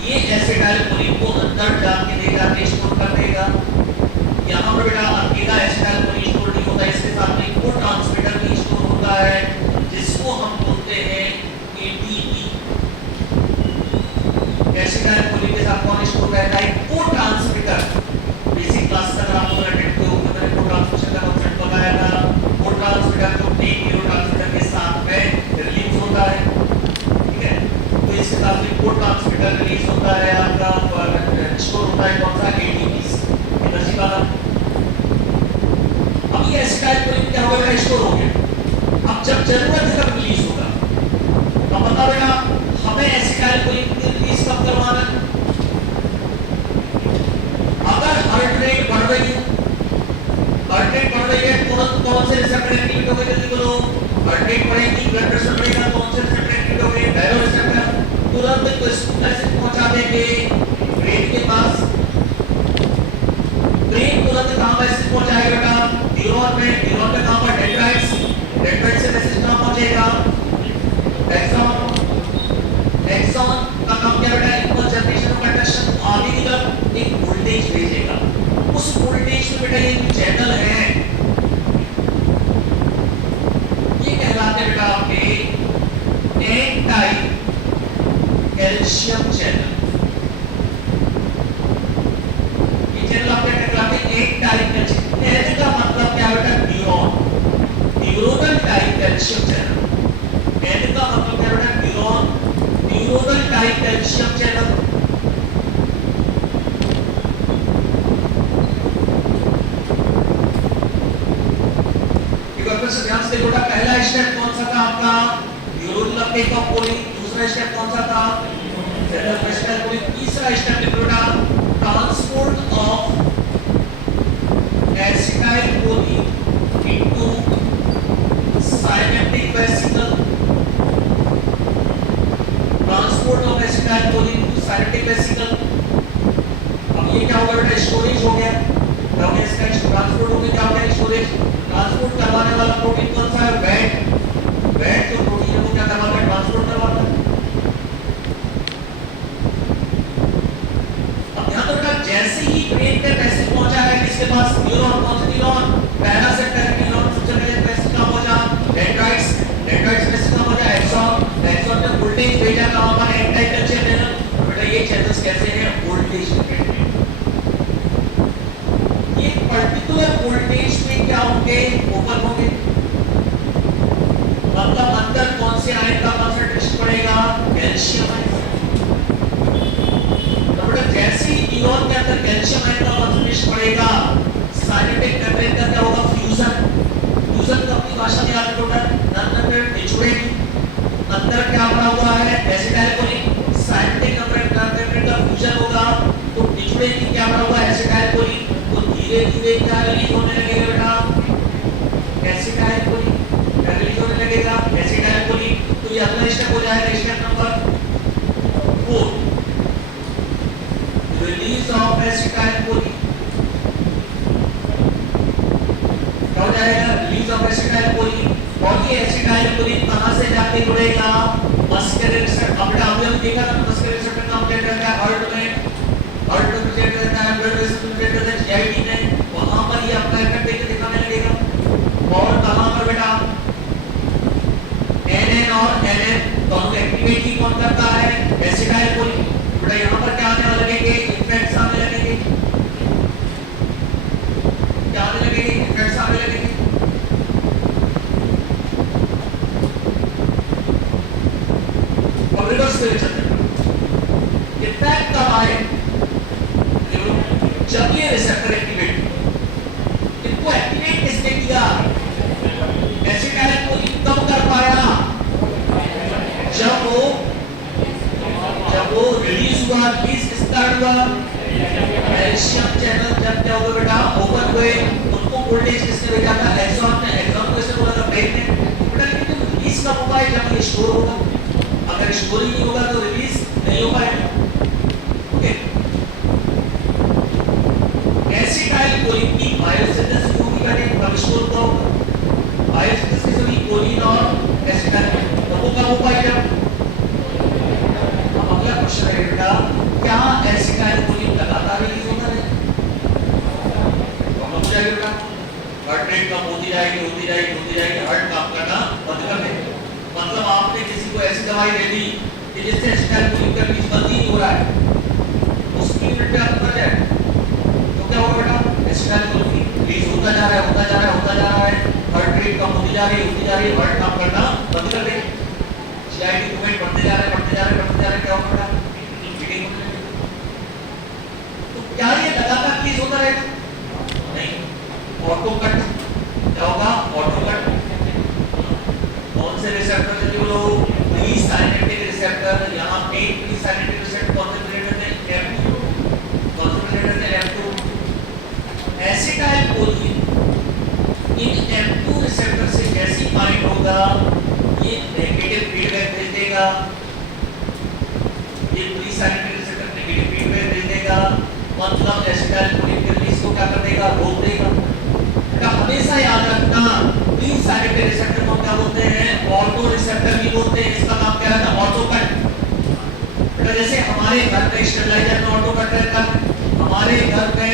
ये एसिटाइल कोलिन को अंदर डाल के देगा, स्टोर कर देगा। यहाँ पर बेटा अकेला एसिटाइल कोलिन स्टोर नहीं होता, इसके साथ में को ट्रांसमीटर भी स्टोर होता है, जिसको हम बोलते हैं एटीपी। एसिटाइल कोलिन के साथ कौन स्टोर रहता है, को ट्रांसमीटर। बेसिक क्लास तक आपको अटेंड किया होगा, मैंने को ट्रांसमिशन का कांसेप्ट बताया था। को ट्रांसमीटर जो एक न्यूरोट्रांसमीटर के साथ में रिलीज होता है, ठीक है, तो इसके साथ में को ट्रांसमीटर रिलीज होता है आपका, स्टोर होता है कौन सा, एटीपी एनर्जी वाला। अब ये एसिटाइल कोलिन क्या होगा, स्टोर हो गया। अब जब जरूरत है तब रिलीज होगा। अब बता बेटा हमें एसिटाइल कोलिन की रिलीज कब करवाना है, अगर हार्ट रेट बढ़ रही है, हार्ट रेट बढ़ रही है तुरंत कौन से रिसेप्टर एक्टिवेट होंगे, जल्दी बोलो, हार्ट रेट बढ़ेगी, ब्लड प्रेशर बढ़ेगा, कौन से रिसेप्टर एक्टिवेट होंगे, डायरो रिसेप्टर, तुरंत इसको मैसेज पहुंचा देंगे ब्रेन के पास, कहां मैसेज पहुंचाएगा बेटा? न्यूरॉन में कहां पर? डेंड्राइट्स, डेंड्राइट से मैसेज कहां पहुंचेगा? एक्सॉन, एक्सॉन का काम क्या बेटा? इम्पल्स जनरेशन और कंडक्शन। आगे की तरफ एक वोल्टेज भेजेगा, उस वोल्टेज में बेटा ये चैनल है, ये कहलाते बेटा आपके एन टाइप कैल्शियम चैनल। ये चैनल आपके कहलाते एन टाइप कैल्शियम। एन का मतलब क्या बेटा? Neuron, neuronal type calcium channel. N का मतलब क्या बेटा? Neuron, neuronal type calcium channel. ध्यान से बेटा, पहला स्टेप कौन सा था आपका? Neuronal uptake of choline. दूसरा स्टेप कौन सा था? Central vestibular choline. तीसरा स्टेप लिखो बेटा, transport of acetyl choline into synaptic vesicle. Transport of acetyl choline into synaptic vesicle. अब ये क्या होगा बेटा? स्टोरेज हो गया। क्या हो गया? इसका ट्रांसपोर्ट हो गया। क्या हो गया? स्टोरेज। ट्रांसपोर्ट करवाने वाला प्रोटीन कौन सा है? वेट। वेट तो प्रोटीन को क्या करवाता है? ट्रांसपोर्ट करवाता है। अब ध्यान रखना, जैसे ही ब्रेन पे मैसेज पहुंचा है किसके पास? न्यूरॉन। कौन सा न्यूरॉन? पहला सेक्टर न्यूरॉन। सबसे पहले मैसेज कहां पहुंचा? डेंड्राइट्स, डेंड्राइट्स मैसेज कहां पहुंचा? एक्सॉन, एक्सॉन ने वोल्टेज भेजा कहां पर? N type calcium channel. बेटा ये चैनल्स कैसे हैं? Voltage dependent. ये पर्टिकुलर वोल्टेज में क्या होंगे? ओपन होंगे। मतलब अंदर कौन से आयन का कंसंट्रेशन बढ़ेगा? Calcium ion. तो बेटा जैसे ही न्यूरॉन के अंदर कैल्शियम आयन का कंसंट्रेशन बढ़ेगा, साइनेप्टिक मेम्ब्रेन का क्या होगा? फ्यूजन। फ्यूजन को अपनी भाषा में याद रखो, नन में निचोड़ेगी। अंदर क्या बना हुआ है? Acetyl choline. साइनेप्टिक मेम्ब्रेन का फ्यूजन होगा तो निचोड़ेगी। क्या बना हुआ है? Acetyl choline. तो धीरे धीरे क्या रिलीज होने लगेगा बेटा? एसिटाइल कोलिन रिलीज होने लगेगा। Acetyl choline. तो ये अगला स्टेप हो जाएगा, step number 4, release of acetyl Colin. क्या हो जाएगा? Release of acetyl Colin. और ये एसिटाइल कोलिन कहां से जाके जुड़ेगा? Muscular receptor. अब आपने अभी देखा था मस्कुलर रिसेप्टर काम क्या करता है? हार्ट में, हार्ट में प्रेजेंट रहता है, ब्लड वेसल में प्रेजेंट रहता है, जीआईटी में, वहां पर ये अपना इफेक्ट देके दिखाने लगेगा। और कहां पर बेटा? एनएन और एनएन दोनों एक्टिवेट ही कौन करता है? Acetyl choline. बेटा यहां पर क्या आने लगेंगे? इफेक्ट्स आने लगेंगे। क्या आने लगेंगे? इफेक्ट्स आने लगेंगे। और रिवर्स में चलते हैं। इफेक्ट कब आए? जब ये रिसेप्टर एक्टिवेट, इनको एक्टिवेट किसने किया? एसिटाइल कोलिन कब कर पाया? जब वो रिलीज हुआ, रिलीज स्टार्ट हुआ, कैल्शियम चैनल जब क्या होगा बेटा? ओपन हुए। उनको वोल्टेज किसने भेजा था? एक्सॉन ने। एक्सॉन को किसने बोला था? ब्रेन ने। बेटा लेकिन रिलीज कब होगा? जब ये स्टोर होगा। अगर स्टोर ही नहीं होगा तो रिलीज नहीं हो पाएगा। ओके, एसिटाइल कोलिन की बायोसिंथेसिस होगी बेटे, तब स्टोर हुआ होगा। बायोसिंथेसिस होगी कोलिन और एसिटाइल, तो वो कब हो पाएगा? अब अगला क्वेश्चन है बेटा, क्या एसिटाइल कोलिन लगातार रिलीज होता है? तो हो जाएगा बेटा, हार्ट रेट कम होती जाएगी, होती जाएगी, होती जाएगी, हार्ट काम करना बंद कर देगा। मतलब आपने किसी को ऐसी दवाई दे दी कि जिससे एसिटाइल कोलिन का रिलीज बंद ही नहीं हो रहा है, उसकी यूनिट पे आप कर जाए तो क्या होगा बेटा? एसिटाइल कोलिन रिलीज होता जा रहा है, होता जा रहा है, होता जा रहा है, हार्ट रेट कम होती जा रही है, होती जा रही है, हार्ट काम करना बंद कर देगा। जीआईटी मूवमेंट बढ़ते जा रहे हैं, बढ़ते जा रहे हैं, बढ़ते जा रहे हैं, क्या होगा बेटा? हीटिंग होने लगेगी। तो क्या ये लगातार रिलीज होता रहेगा? नहीं, ऑटो कट। क्या होगा? Auto cut. कौन से रिसेप्टर से जो लोग प्री साइनेप्टिक रिसेप्टर, यहाँ पे प्री साइनेप्टिक रिसेप्टर कौन से प्रेजेंट रहते हैं? F2। कौन से प्रेजेंट रहते हैं? F2। एसिटाइल कोलिन इन F2 रिसेप्टर से जैसी बाइंड होगा, ये नेगेटिव फीडबैक भेज देगा, ये pre synaptic receptor negative feedback भेज देगा, मतलब एसिटाइल कोलिन के रिलीज को क्या कर देगा? रोक देगा। साइनेप्टिक रिसेप्टर को क्या बोलते हैं? ऑटो रिसेप्टर भी बोलते हैं। इसका नाम क्या है? Auto cut. बेटा जैसे हमारे घर में स्टेबलाइजर में ऑटो कट रहता है, हमारे घर में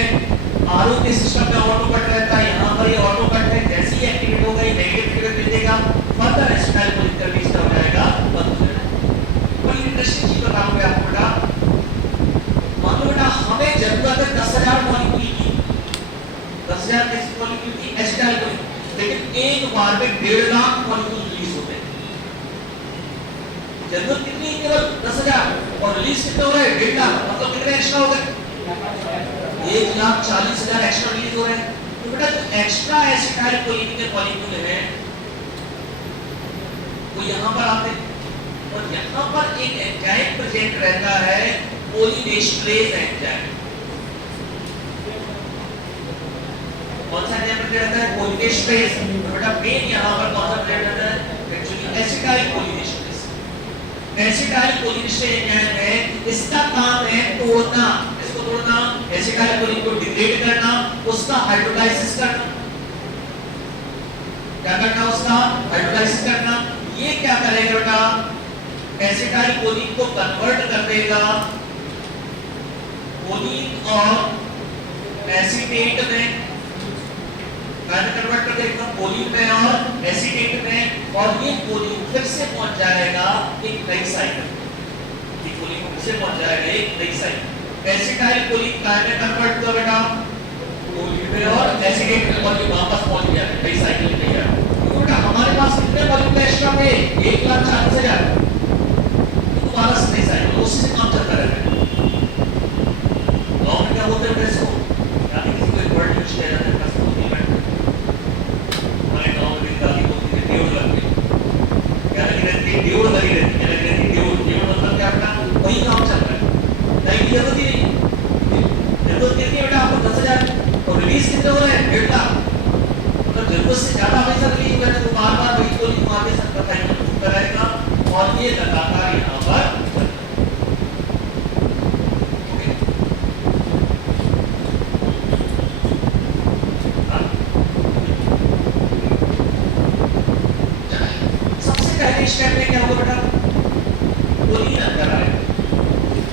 आरओ के सिस्टम में ऑटो कट रहता है, यहाँ पर ये ऑटो कट है। जैसे ही एक्टिवेट होगा ये नेगेटिव फीडबैक भेज देगा, फर्दर एसिटाइल कोलिन का रिलीज हो जाएगा, बंद हो जाएगा। बड़ी इंटरेस्टिंग चीज बताऊंगा आपको बेटा। मान लो बेटा हमें जरूरत है 10,000 मॉलिक्यूल की, 10,000 कैसी मॉलिक्यूल की? Acetyl choline. लेकिन एक बार में 1.5 लाख मॉलिक्यूल रिलीज होते हैं। जरूरत कितनी है? केवल 10,000 और रिलीज कितने हो रहे हैं? 1.5 लाख। मतलब कितने एक्स्ट्रा हो गए? 1,40,000 एक्स्ट्रा रिलीज हो रहे हैं। तो बेटा जो एक्स्ट्रा एसिटाइल कोलिन के मॉलिक्यूल हैं वो यहाँ पर आते हैं और यहाँ पर एक एंजाइम प्रेजेंट रहता है, कोलिनेस्ट्रेज एंजाइम। कौन सा एंजाइम प्रेजेंट रहता है? कोलिनेस्ट्रेज। तो बेटा मेन यहाँ पर कौन सा प्रेजेंट रहता है? Actually acetyl cholinesterase. Acetyl cholinesterase enzyme है, इसका काम है तोड़ना, इसको तोड़ना, एसिटाइल कोलिन को डिग्रेड करना, उसका हाइड्रोलाइसिस करना। क्या करना? उसका हाइड्रोलाइसिस करना। ये क्या करेगा बेटा? एसिटाइल कोलिन को कन्वर्ट कर देगा कोलिन और एसीटेट में, कन्वर्ट कर देगा कोलिन में और एसीटेट में, और ये कोलिन फिर से पहुंच जाएगा एक नई साइकिल। ये कोलिन फिर से पहुंच जाएगा एक नई साइकिल। एसिटाइल कोलिन काय में कन्वर्ट कर बेटा? कोलिन में और एसीटेट में, और ये वापस पहुंच गया नई साइकिल में गया। तो बेटा हमारे पास कितने मॉलिक्यूल एक्स्ट्रा में? 1,40,000। तो दोबारा से नई साइकिल, उसी से काम चलता रहता है। लॉ में क्या बोलते हैं इसको? यानी किसी को एक वर्ड यूज किया जाता है कंस्ट्रक्टिव। हमारे गांव में भी दादी बोलती थी ड्यूड लगती है। क्या लगी रहती है? ड्यूड लगी रहती है। क्या लगी रहती है? ड्यूड। ड्यूड मतलब क्या बेटा? वही काम चल रहा है, नहीं जरूरत ही नहीं। जरूरत कितनी बेटा? आपको 10,000 और रिलीज कितने हो रहे हैं? 1.5 लाख। मतलब जरूरत से ज्यादा पैसा रिलीज हो जाए तो बार-बार वही कोलिन को आगे सब बताएगा रहेगा और ये लगातार यहाँ पर स्टेप में क्या होगा बेटा? कोलिन अंदर आएगा,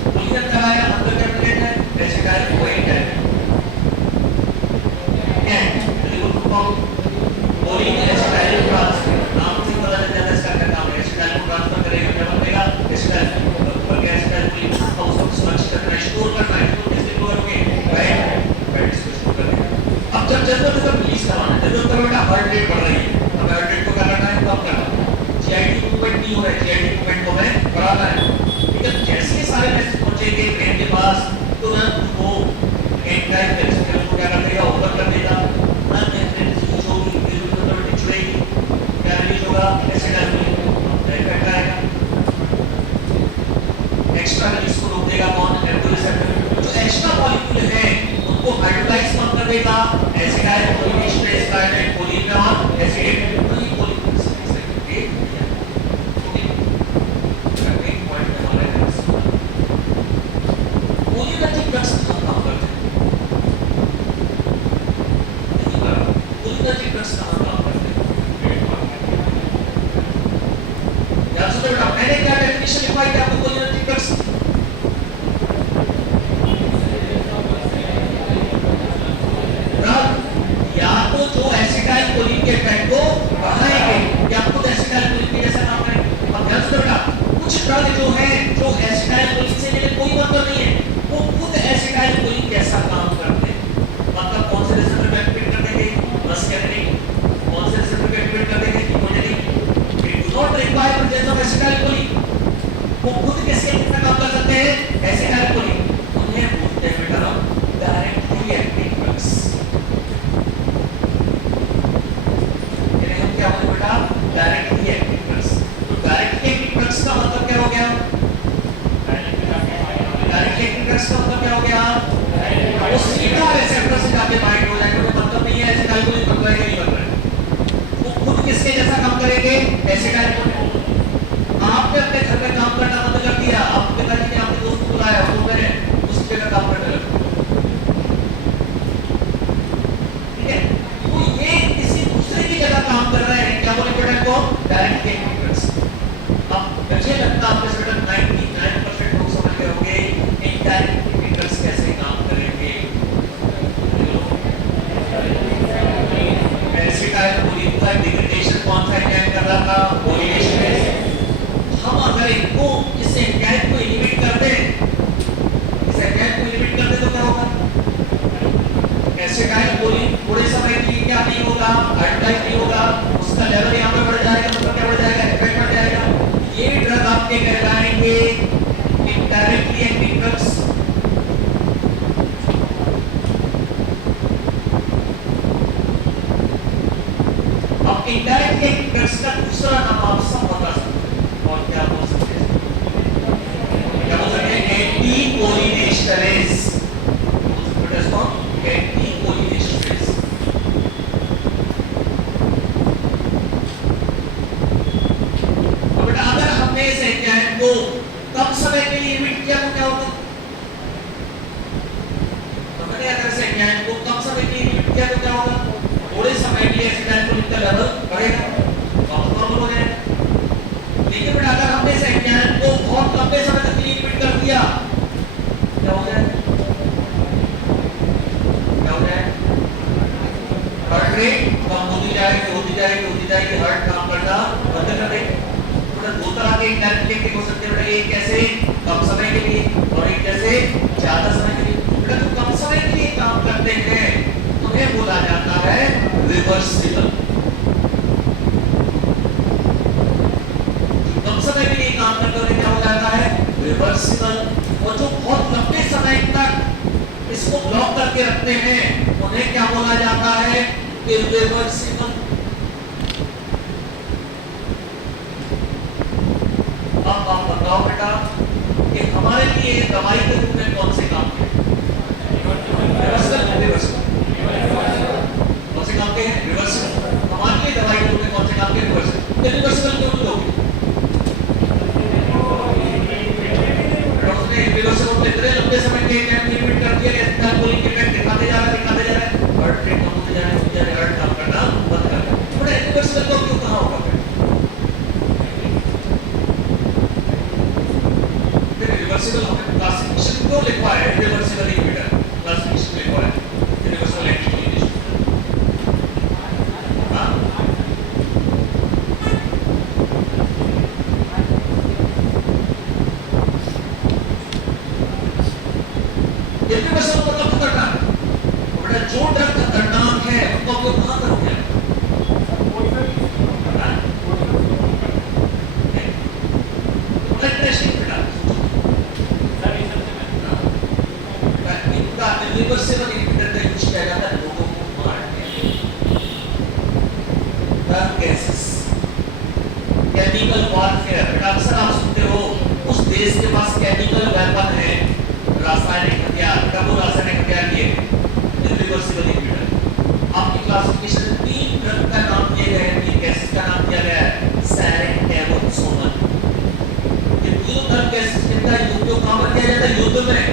कोलिन अंदर आया, अंदर क्या प्लेट है? एसिटाइल कोएंट है। कोलिन एसिटाइल ट्रांसफर, नाम से पता चल जाता है इसका क्या काम है। एसिटाइल को ट्रांसफर करेगा, क्या बनेगा? एसिटाइल ऊपर क्या? एसिटाइल कोलिन और उसको सुरक्षित करना है, स्टोर करना है। तो किसके स्टोर होंगे? फैट को स्टोर करेगा। अब जब जरूरत है तब रिलीज करवाना है। जरूरत है बेटा हार्ट रेट बढ़ रही है, अब हार्ट रेट को क्या करना है? कम करना है। जीआईटी मूवमेंट नहीं हो रहा है, जीआईटी मूवमेंट को हमें बढ़ाना है। ठीक है, जैसे सारे मैसेज पहुंचेंगे ब्रेन के पास, तुरंत वो एंजाइम पेनिसिलिन को क्या कर देगा? ओवर कर देगा। जो ऑटोमेटिक छुड़ेगी, क्या रिलीज होगा? एसिटाइल कोलिन इफेक्ट आएगा। एक्स्ट्रा रिलीज को रोक देगा कौन? Endo receptor. जो एक्स्ट्रा मॉलिक्यूल है उनको हाइड्रोलाइज कौन कर देगा? एसिटाइल कोलिनेस्ट्रेज कार्बोनेट कोलिन में और एसिटेट में। तो ये कोलिन कोलिनर्जिक ड्रग्स का काम करते हैं। कोलिनर्जिक ड्रग्स का काम करते हैं। याद सुनो बेटा, मैंने क्या डेफिनेशन लिखवाई थी आपको कोलिनर्जिक ड्रग्स? या तो जो एसिटाइल कोलिन के इफेक्ट को बढ़ाएंगे या खुद एसिटाइल कोलिन के जैसा काम करेंगे। अब ध्यान सुनो बेटा, कुछ ड्रग जो है जो एसिटाइल कोलिन से मेरे कोई मतलब नहीं है, वो खुद एसिटाइल कोलिन कैसा काम करते हैं। मतलब कौन से रिसेप्टर को एक्टिवेट कर देंगे? मस्कैरिनिक। कौन से रिसेप्टर को एक्टिवेट कर देंगे? Ketogenic. They do not require presence of acetyl Colin. वो खुद किसके कितना काम कर सकते हैं? Acetyl choline. उन्हें बोलते हैं बेटा डायरेक्टली एक्टिव ड्रग्स। यानी हम क्या बोलते हैं बेटा? Directly active drugs. तो डायरेक्टली एक्टिव ड्रग्स का मतलब क्या हो गया? डायरेक्टली एक्टिव ड्रग्स का मतलब क्या हो गया? वो सीधा रिसेप्टर से जाके बाइंड हो जाएगा। कोई मतलब नहीं है एसिटाइल कोलिन बन रहा है कि नहीं बन रहा है। वो खुद किसके जैसा काम करेंगे? Acetyl choline. आपने अपने घर में काम करना बंद कर दिया, आपके पिताजी ने आपके दोस्त को बुलाया, वो मैंने उस जगह काम करने लगा। ठीक है, तो ये किसी दूसरे की जगह काम कर रहा है, एसिटाइल कोलिन थोड़े समय के लिए क्या नहीं होगा, आयोडाइज नहीं होगा, उसका लेवल यहाँ पे बढ़ जाएगा, मतलब क्या बढ़ जाएगा, इफेक्ट बढ़ जाएगा। ये ड्रग आपके कहलाएंगे इनडायरेक्टली एक्टिंग ड्रग्स। अब इनडायरेक्टली एक्टिंग ड्रग्स का दूसरा नाम आप सब बता सकते हैं, और क्या बोल सकते हैं, क्या बोल सकते हैं, एंटी कोलिनेस्टरेज। एंटी कोलिनेस्टरेज। अब बेटा अगर हमने इस एंजाइम को कम समय के लिए इमिट किया तो क्या होगा, हमने अगर इस एंजाइम को कम समय के लिए इमिट किया तो क्या होगा, थोड़े समय के लिए एसिटाइल कोलिन का लेवल बढ़ेगा, वापस नॉर्मल हो जाएगा। लेकिन बेटा अगर हमने इस एंजाइम को बहुत लंबे समय तक के लिए इमिट कर दिया क्या हो जाएगा, हार्ट रेट कम होती जाएगी, हार्ट काम करना बंद कर देगा। तो दो तरह के इनडायरेक्ट हो सकते हैं बेटा, एक कैसे कम समय के लिए और एक कैसे ज्यादा समय के लिए। बेटा जो कम समय के लिए काम करते हैं उन्हें बोला जाता है रिवर्सिबल। जो कम समय के लिए काम करते हैं उन्हें क्या हो जाता है, रिवर्सिबल। और जो बहुत लंबे समय तक इसको ब्लॉक करके रखते हैं उन्हें क्या बोला जाता है, इरिवर्सिबल। अब आप बताओ बेटा कि हमारे लिए दवाई के रूप में कौन से काम के, रिवर्सिबल कौन से काम के हैं, रिवर्सिबल। हमारे लिए दवाई के रूप में कौन से काम के, रिवर्सिबल। रिवर्सिबल क्यों लोगे, रिवर्सिबल तो इतने लंबे समय के टाइम लिमिट कर दिया, एसिटाइल कोलिन के इफेक्ट दिखाते जा रहा है, हार्ट रेट कम होते जा रहा है, हार्ट काम करना बंद कर दिया। बड़ा रिवर्सिबल तो क्यों कहा होगा, फिर रिवर्सिबल हमें क्लासिफिकेशन क्यों लिखवा है, रिवर्सिबल इनहिबिटर क्लासिफिकेशन लिखवा है, रिवर्सिबल एक्टिविटी। हां इरिवर्सिबल मतलब खतरनाक। बड़ा जो ड्रग खतरनाक है उनको क्यों कहां करोगे, ब्लड प्रेशर बेटा इनका रिवर्सिबल इनहिबिटर का यूज किया जाता है लोगों को मारने के लिए। गैसेस, केमिकल वॉरफेयर, बेटा अक्सर आप सुनते हो उस देश के पास केमिकल वेपन है, रासायनिक हथियार, बेटा वो रासायनिक हथियार ये इरिवर्सिबल इनहिबिटर। आपकी क्लासिफिकेशन में 3 ड्रग का नाम दिए गए हैं, 3 गैसेस का नाम दिया गया है, सैरिन, टेबोन, सोमन। ये तीनों ड्रग गैसेस का उपयोग कहां पर किया जाता है, युद्ध में।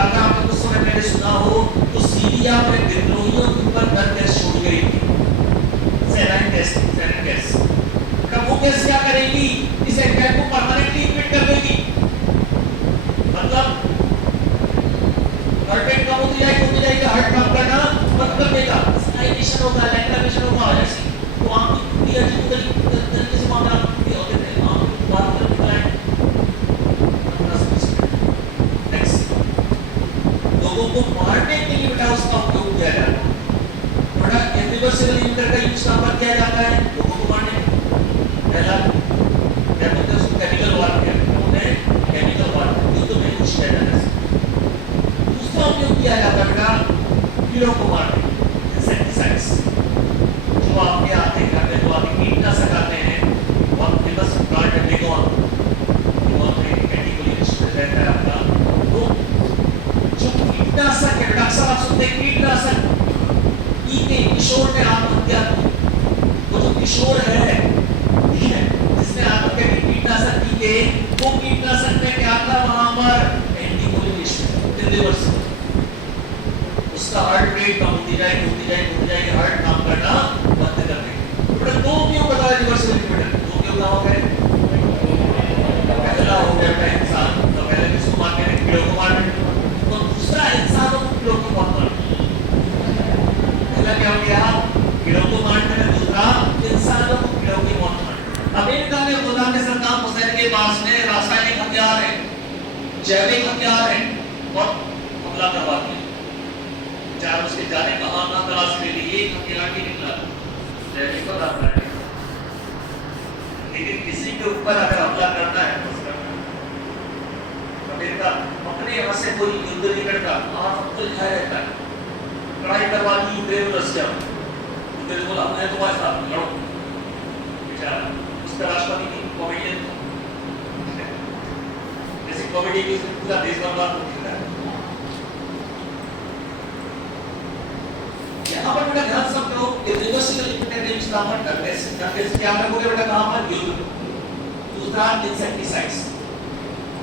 अगर आपने कुछ समय पहले सुना हो तो सीरिया में विद्रोहियों के ऊपर गन गैस छोड़ गई थी, सैरिन गैस। तब वो गैस क्या करेगी, इस एंजाइम को परमानेंटली इनहिबिट कर देगी, मतलब हार्ट रेट कम होती जाएगी, हार्ट काम करना बंद कर देगा, स्टाइलेशन होगा, लैक्रिमेशन होगा, ऐसी तो आंख की अजीब तरीके से मामला होते हैं, आंख बात करने वाला है। नेक्स्ट, लोगों को मारने के लिए बेटा उसका उपयोग किया जाता है, बड़ा इरिवर्सिबल इनहिबिटर का यूज कहां पर किया जाता है, लोगों को मारने के लिए। पहला क्या बोलते हैं उसको, केमिकल वॉरफेयर, केमिकल वॉरफेयर युद्ध में यूज किया जाता है। दूसरा उपयोग किया जाता है बेटा कीड़ों को मारने, इंसेक्टिसाइड्स, जो आपके आते हैं घर में, जो आपके कीटनाशक आते हैं, वो आप फेमस ब्रांड है बेगोन, बेगोन में एंटी कोलिनेस्टरेज रहता है आपका। तो जो कीटनाशक है बेटा, अक्सर आप सुनते हैं कीटनाशक पी के किशोर ने आत्महत्या की, वो जो किशोर है, ठीक है, जिसने आत्महत्या की कीटनाशक पी के, वो कीटनाशक में क्या था, वहां पर एंटी कोलिनेस्टरेज, इरिवर्सिबल। उसका हार्ट रेट कम होती जाएगी, हार्ट काम करना बंद कर देगा। बड़ा दो उपयोग बताया रिवर्सिबल इनहिबिटर, दो उपयोग हो गए। पहला हो गया इंसान, तो पहले किसको मारते हैं, कीड़ों को मारते हैं, तो दूसरा इंसानों को कीड़ों को मौत मारते हैं। पहला क्या हो गया, कीड़ों को मारते हैं, दूसरा इंसानों को कीड़ों की मौत मारते हैं। अमेरिका में खुदा के सद्दाम हुसैन के पास में रासायनिक हथियार है, जैविक हथियार है, और हमला करवा दिया। चाहे उसके जाने का आना तलाश ले लिए अकेला नहीं निकला जैसे को आता है, लेकिन किसी के ऊपर अगर हमला करना है तो अमेरिका अपने यहाँ से कोई युद्ध नहीं करता, वहाँ सब तो लिखा रहता है लड़ाई करवा दी यूक्रेन और रशिया में, यूक्रेन बोला मैं तुम्हारे साथ लड़ो, बेचारा उसका राष्ट्रपति की कॉमेडियन जैसे कॉमेडी की पूरा देश बर्बाद हो चुका है। यहाँ पर बेटा ध्यान सब करो इरिवर्सिबल इंटरनेट स्थापन करने से क्या करोगे बेटा, कहाँ पर युद्ध दूसरा इंसेक्टिसाइड्स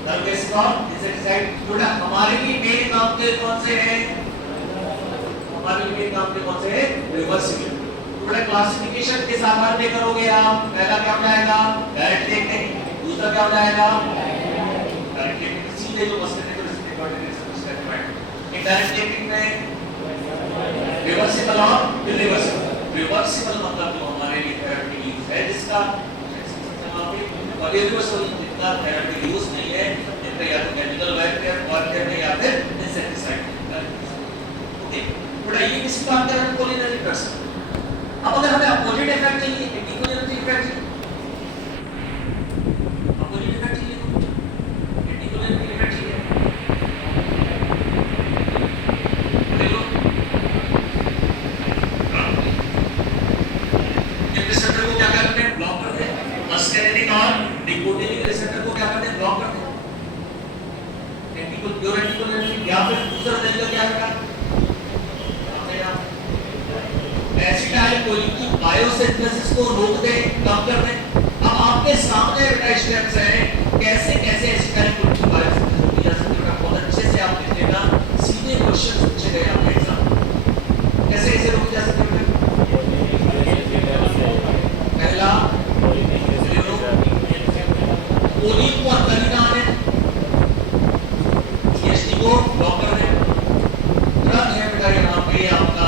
कैसे कौन इंसेक्टिसाइड बेटा हमारे लिए मेन काम के कौन से हैं, हमारे लिए काम के कौन से हैं रिवर्सिबल। बेटा क्लासिफिकेशन किस आधार पे करोगे आप, पहला क्या हो जाएगा डायरेक्ट टेक्निक, दूसरा क्या हो जाएगा डायरेक्ट टेक्निक सीधे जो मसले को risk coordination statement, indirect technique में रिवर्सिबल और इरिवर्सिबल। रिवर्सिबल मतलब जो हमारे लिए थेरेपी यूज है जिसका और इरिवर्सिबल जितना थेरेपी यूज नहीं है, जिनका या तो केमिकल वेयर में या फिर इंसेक्टिसाइड। ओके बड़ा ये किसी बात का हम कोलिन नहीं कर सकते। अब अगर हमें अपोजिट इफेक्ट चाहिए, एंटीकोलिनरी इफेक्ट चाहिए, अपोजिट इफेक्ट चाहिए, एंटीकोलिनरी इफेक्ट चाहिए, देखो रिसेप्टर को क्या करते हैं ब्लॉक करते हैं, मस्करिनिक और निकोटिनिक रिसेप्टर को क्या करते हैं ब्लॉक करते हैं, एंटीकोलिनरी या फिर दूसरा तरीका क्या है एसिटाइलकोलिन की बायोसिंथेसिस को रोक दे, कम कर दे। अब आपके सामने स्टेप्स हैं कैसे कैसे एसिटाइलकोलिन की बायोसिंथेसिस होती है, जैसे बहुत अच्छे से आप देखिएगा सीधे क्वेश्चन पूछे गए आपके एग्जाम कैसे कैसे रोकी जा सकती है। पहला कोलिन को अंदर ही ना आने, सीएसटी को ब्लॉक कर दे। तुरंत है बेटा यहाँ पे आपका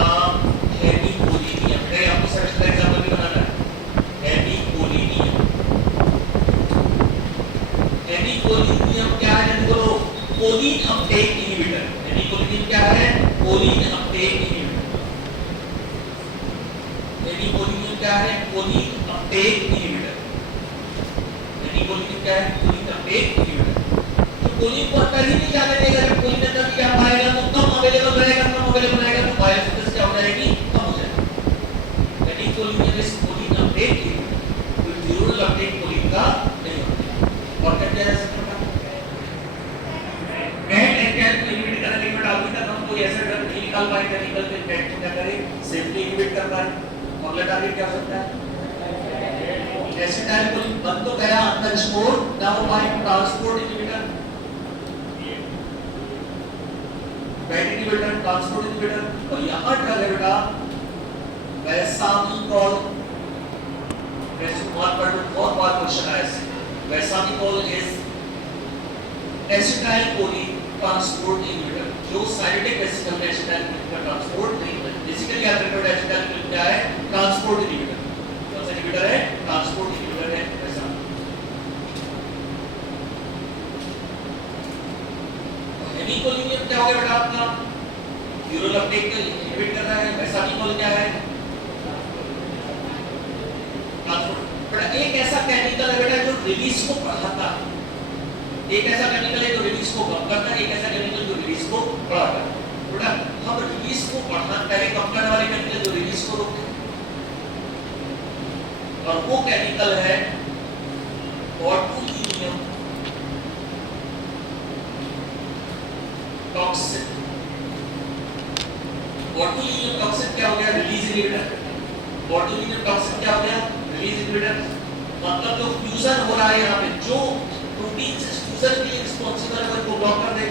कोलिन अपटेक इनहिबिटर, एनिकोलिन क्या है कोलिन अपटेक इनहिबिटर, एनिकोलिन क्या है कोलिन अपटेक इनहिबिटर, एनिकोलिन क्या है कोलिन अपटेक इनहिबिटर। तो कोलिन को अंदर ही नहीं जाने देगा, जब कोलिन अंदर क्या पाएगा तो कम अवेलेबल रहेगा तो बायोसिंथेसिस क्या हो जाएगी कम हो जाएगी। एनिकोलिन इज कोलिन अपटेक इनहिबिटर, तो न्यूरल अपटेक कोलिन का नहीं होता। और क्या किया जा सकता है ऐसा ड्रग नहीं निकाल पाए केमिकल के इफेक्ट को क्या करे सेफली इनहिबिट कर पाए। अगला टारगेट क्या हो सकता है एसिटाइलकोलिन बंद तो गया अंदर स्टोर ना हो पाए transport inhibitor, bat inhibitor transport inhibitor. और यहां ड्रग है बेटा वैसामिकॉल, वैसे बहुत बार क्वेश्चन आया है वैसामिकॉल इज एसिटाइलकोलिन ट्रांसपोर्ट इनहिबिटर, जो साइनेटिक बेसिकल में एसिटाइलकोलिन का ट्रांसपोर्ट नहीं है। बेसिकली याद रखना एसिटाइलकोलिन क्या है ट्रांसपोर्ट इनहिबिटर, कौन सा इनहिबिटर है ट्रांसपोर्ट इनहिबिटर है ऐसा। एनिकोलिन क्या हो गया बेटा आपका न्यूरल अपटेक को इनहिबिट कर रहा है, वैसामिकॉल क्या है ट्रांसपोर्ट। बेटा एक ऐसा केमिकल है बेटा जो रिलीज को बढ़ाता है, एक ऐसा केमिकल है जो रिलीज को कम करता है, एक ऐसा केमिकल जो रिलीज को बढ़ाता है। बेटा हम रिलीज को बढ़ाना पहले कम करने वाले केमिकल जो रिलीज को रोकते हैं, और वो केमिकल है बोटुलिनियम टॉक्सिन। बोटुलिनियम टॉक्सिन क्या हो गया रिलीज इनहिबिटर, बोटुलिनियम टॉक्सिन क्या हो गया रिलीज इनहिबिटर। मतलब जो फ्यूजन हो रहा है यहाँ पे जो प्रोटीन से फ्यूजन के लिए रिस्पांसिबल है वो ब्लॉक कर दे।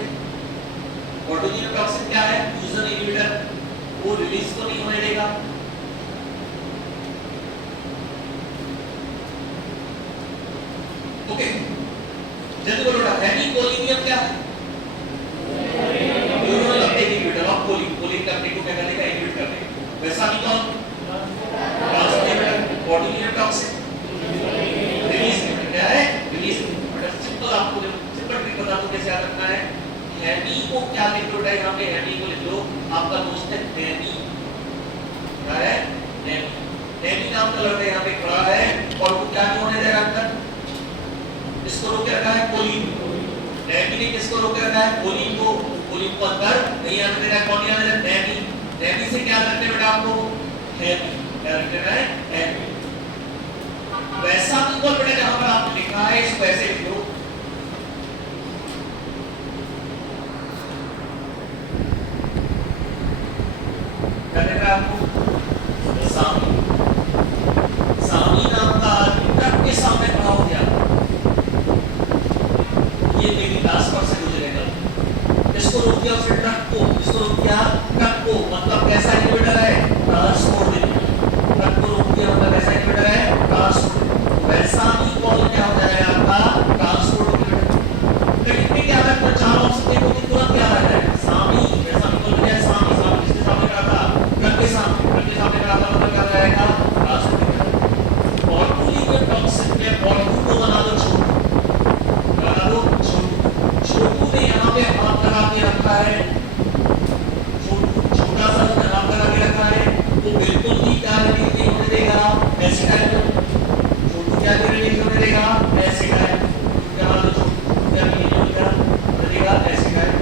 बोटुलिनियम टॉक्सिन क्या है फ्यूजन इनहिबिटर, वो रिलीज को नहीं होने देगा। ओके जल्दी बोलो बेटा एनिकोलिनियम क्या है neural uptake inhibitor of choline, choline का अपटेक को क्या कर देगा इनहिबिट कर देगा। Vesamicol transport inhibitor, botulinum toxin release inhibitor क्या है रिलीज। सिंपल आपको सिंपल ट्रिक बता दूं कैसे याद रखना है। हेमी को क्या लिख दो यहाँ पे, हेमी को लिख लो आपका दोस्त है नेमी, क्या है नेमी। नेमी नाम का लड़का यहाँ पे खड़ा है और वो क्या नहीं होने दे रहा अंदर, इसको रोके रखा है कोलिन। नेमी ने किसको रोके रखा है, कोलिन को। कोलिन को अंदर नहीं आने दे रहा है, कौन नहीं आने दे रहा, नेमी। नेमी से क्या करते हैं बेटा आपको, हेमी, क्या करते हैं हेमी। वैसा सिंबल बेटा जहां पर आपने लिखा है इसको ऐसे लिखो, क्या लिख रहा है आपको, सामी। सामी नाम का ट्रक के सामने खड़ा हो गया, ये मेरी लास्ट पर से गुजरेगा, इसको रोक दिया उसने ट्रक को, इसको रोक दिया ट्रक को, मतलब कैसा इन्वर्टर है, ट्रांसपोर्ट इन्वर्टर। ट्रक को रोक दिया मतलब कैसा इन्वर्टर है, ट्रांसपोर्ट। वैसा ही कॉल क्या हो जाएगा आपका, ट्रांसपोर्ट इन्वर्टर। तो इतने क्या है, तो चार ऑप्शन देखो कि तुरंत क्या आ जाएगा, सामी। वैसा भी बोल दिया सामी, सामी किसके सामने खड़ा था, ट्रक के सामने, ट्रक के सामने खड़ा था मतलब क्या हो जाएगा, ट्रांसपोर्ट इन्वर्टर। पॉलिटूली के टॉक्सिक में पॉलिटू को बना दो छोटू, बना दो छोटू। छोटू ने यहाँ पे हाथ लगा के रखा है, छोटा सा उसने हाथ लगा के रखा है, वो बिल्कुल भी क्या नहीं होने देगा, ऐसे टाइप में छोटू क्या नहीं होने देगा, ऐसे टाइप क्या मतलब छोटू क्या नहीं होने देगा, ऐसे टाइप।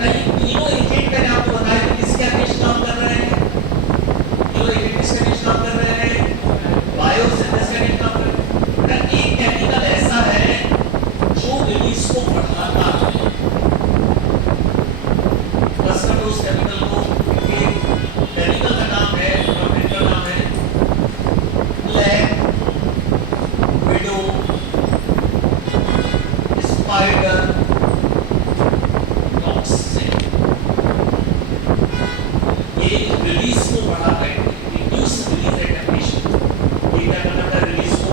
नहीं तीनों एजेंट मैंने आपको बताया कि किसके अगेंस्ट काम कर रहे हैं, तीनों एजेंट किसके अगेंस्ट काम कर रहे हैं, बायोसिंथेसिस के अगेंस्ट काम कर रहे हैं। एक केमिकल ऐसा है जो रिलीज को बढ़ाता है, बस कर उस केमिकल को, केमिकल का नाम है, केमिकल नाम है ब्लैक विडो स्पाइडर टॉक्सिन। ये रिलीज को बढ़ाता है, रिड्यूस रिलीज एडप्टेशन। ये क्या करता है, रिलीज को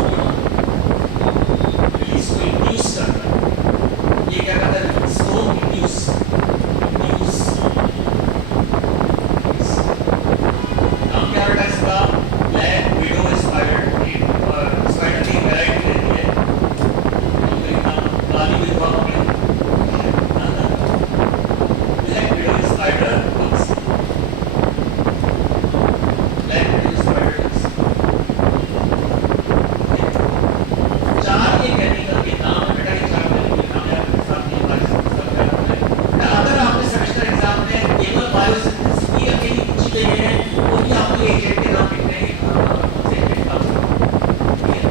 इंड्यूस करता है। ये क्या करता है, रिलीज को इंड्यूस नाम क्या है इसका, ब्लैक विडो स्पाइडर। स्पाइडर की वैरायटी रहती है, काली विधवा पकड़े, black widow spider, black widow spider. चार ये केमिकल के नाम है बेटा, ये चार केमिकल के नाम है आपके सामने, अगर आपने सेमेस्टर एग्जाम में केवल बायोसिंथेसिस की अकेली पूछी गई है तो भी आपको एजेंट के नाम लिखने हैं, कौन से एजेंट का, ठीक है।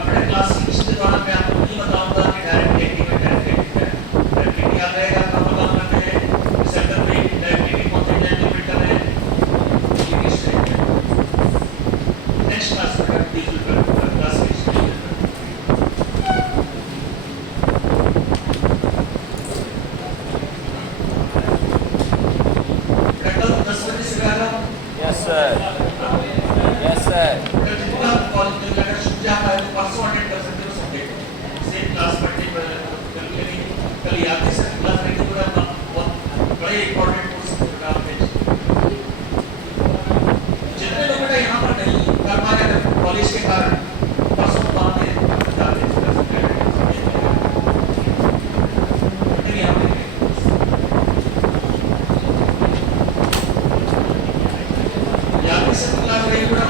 अपने क्लास की पिछले दौरान मैं आपको नहीं बताऊंगा कि डायरेक्ट एक्टिव है, डायरेक्ट एक्टिव है, डायरेक्ट याद रहेगा कब काम करते हैं, रिसेप्टर पे डायरेक्ट कौन से एंजाइम लिमिट कर रहे हैं, ये भी स्ट्रेट है। नेक्स्ट क्लास में डील कर क्लास की Yes sir. Yes sir. जितना कॉलेज में अगर छूट जाता है तो परसों अटेंड कर सकते हो संडे को, सेम क्लास पढ़ने कल नहीं, कल याद है सर क्लास नहीं पूरा बहुत बड़े इंपॉर्टेंट कोर्स है आपके। जितने लोग बेटा यहाँ पर नहीं कर पा रहे कॉलेज के कारण, परसों बाद में जाते हैं कर सकते हैं। याद है सर क्लास नहीं पूरा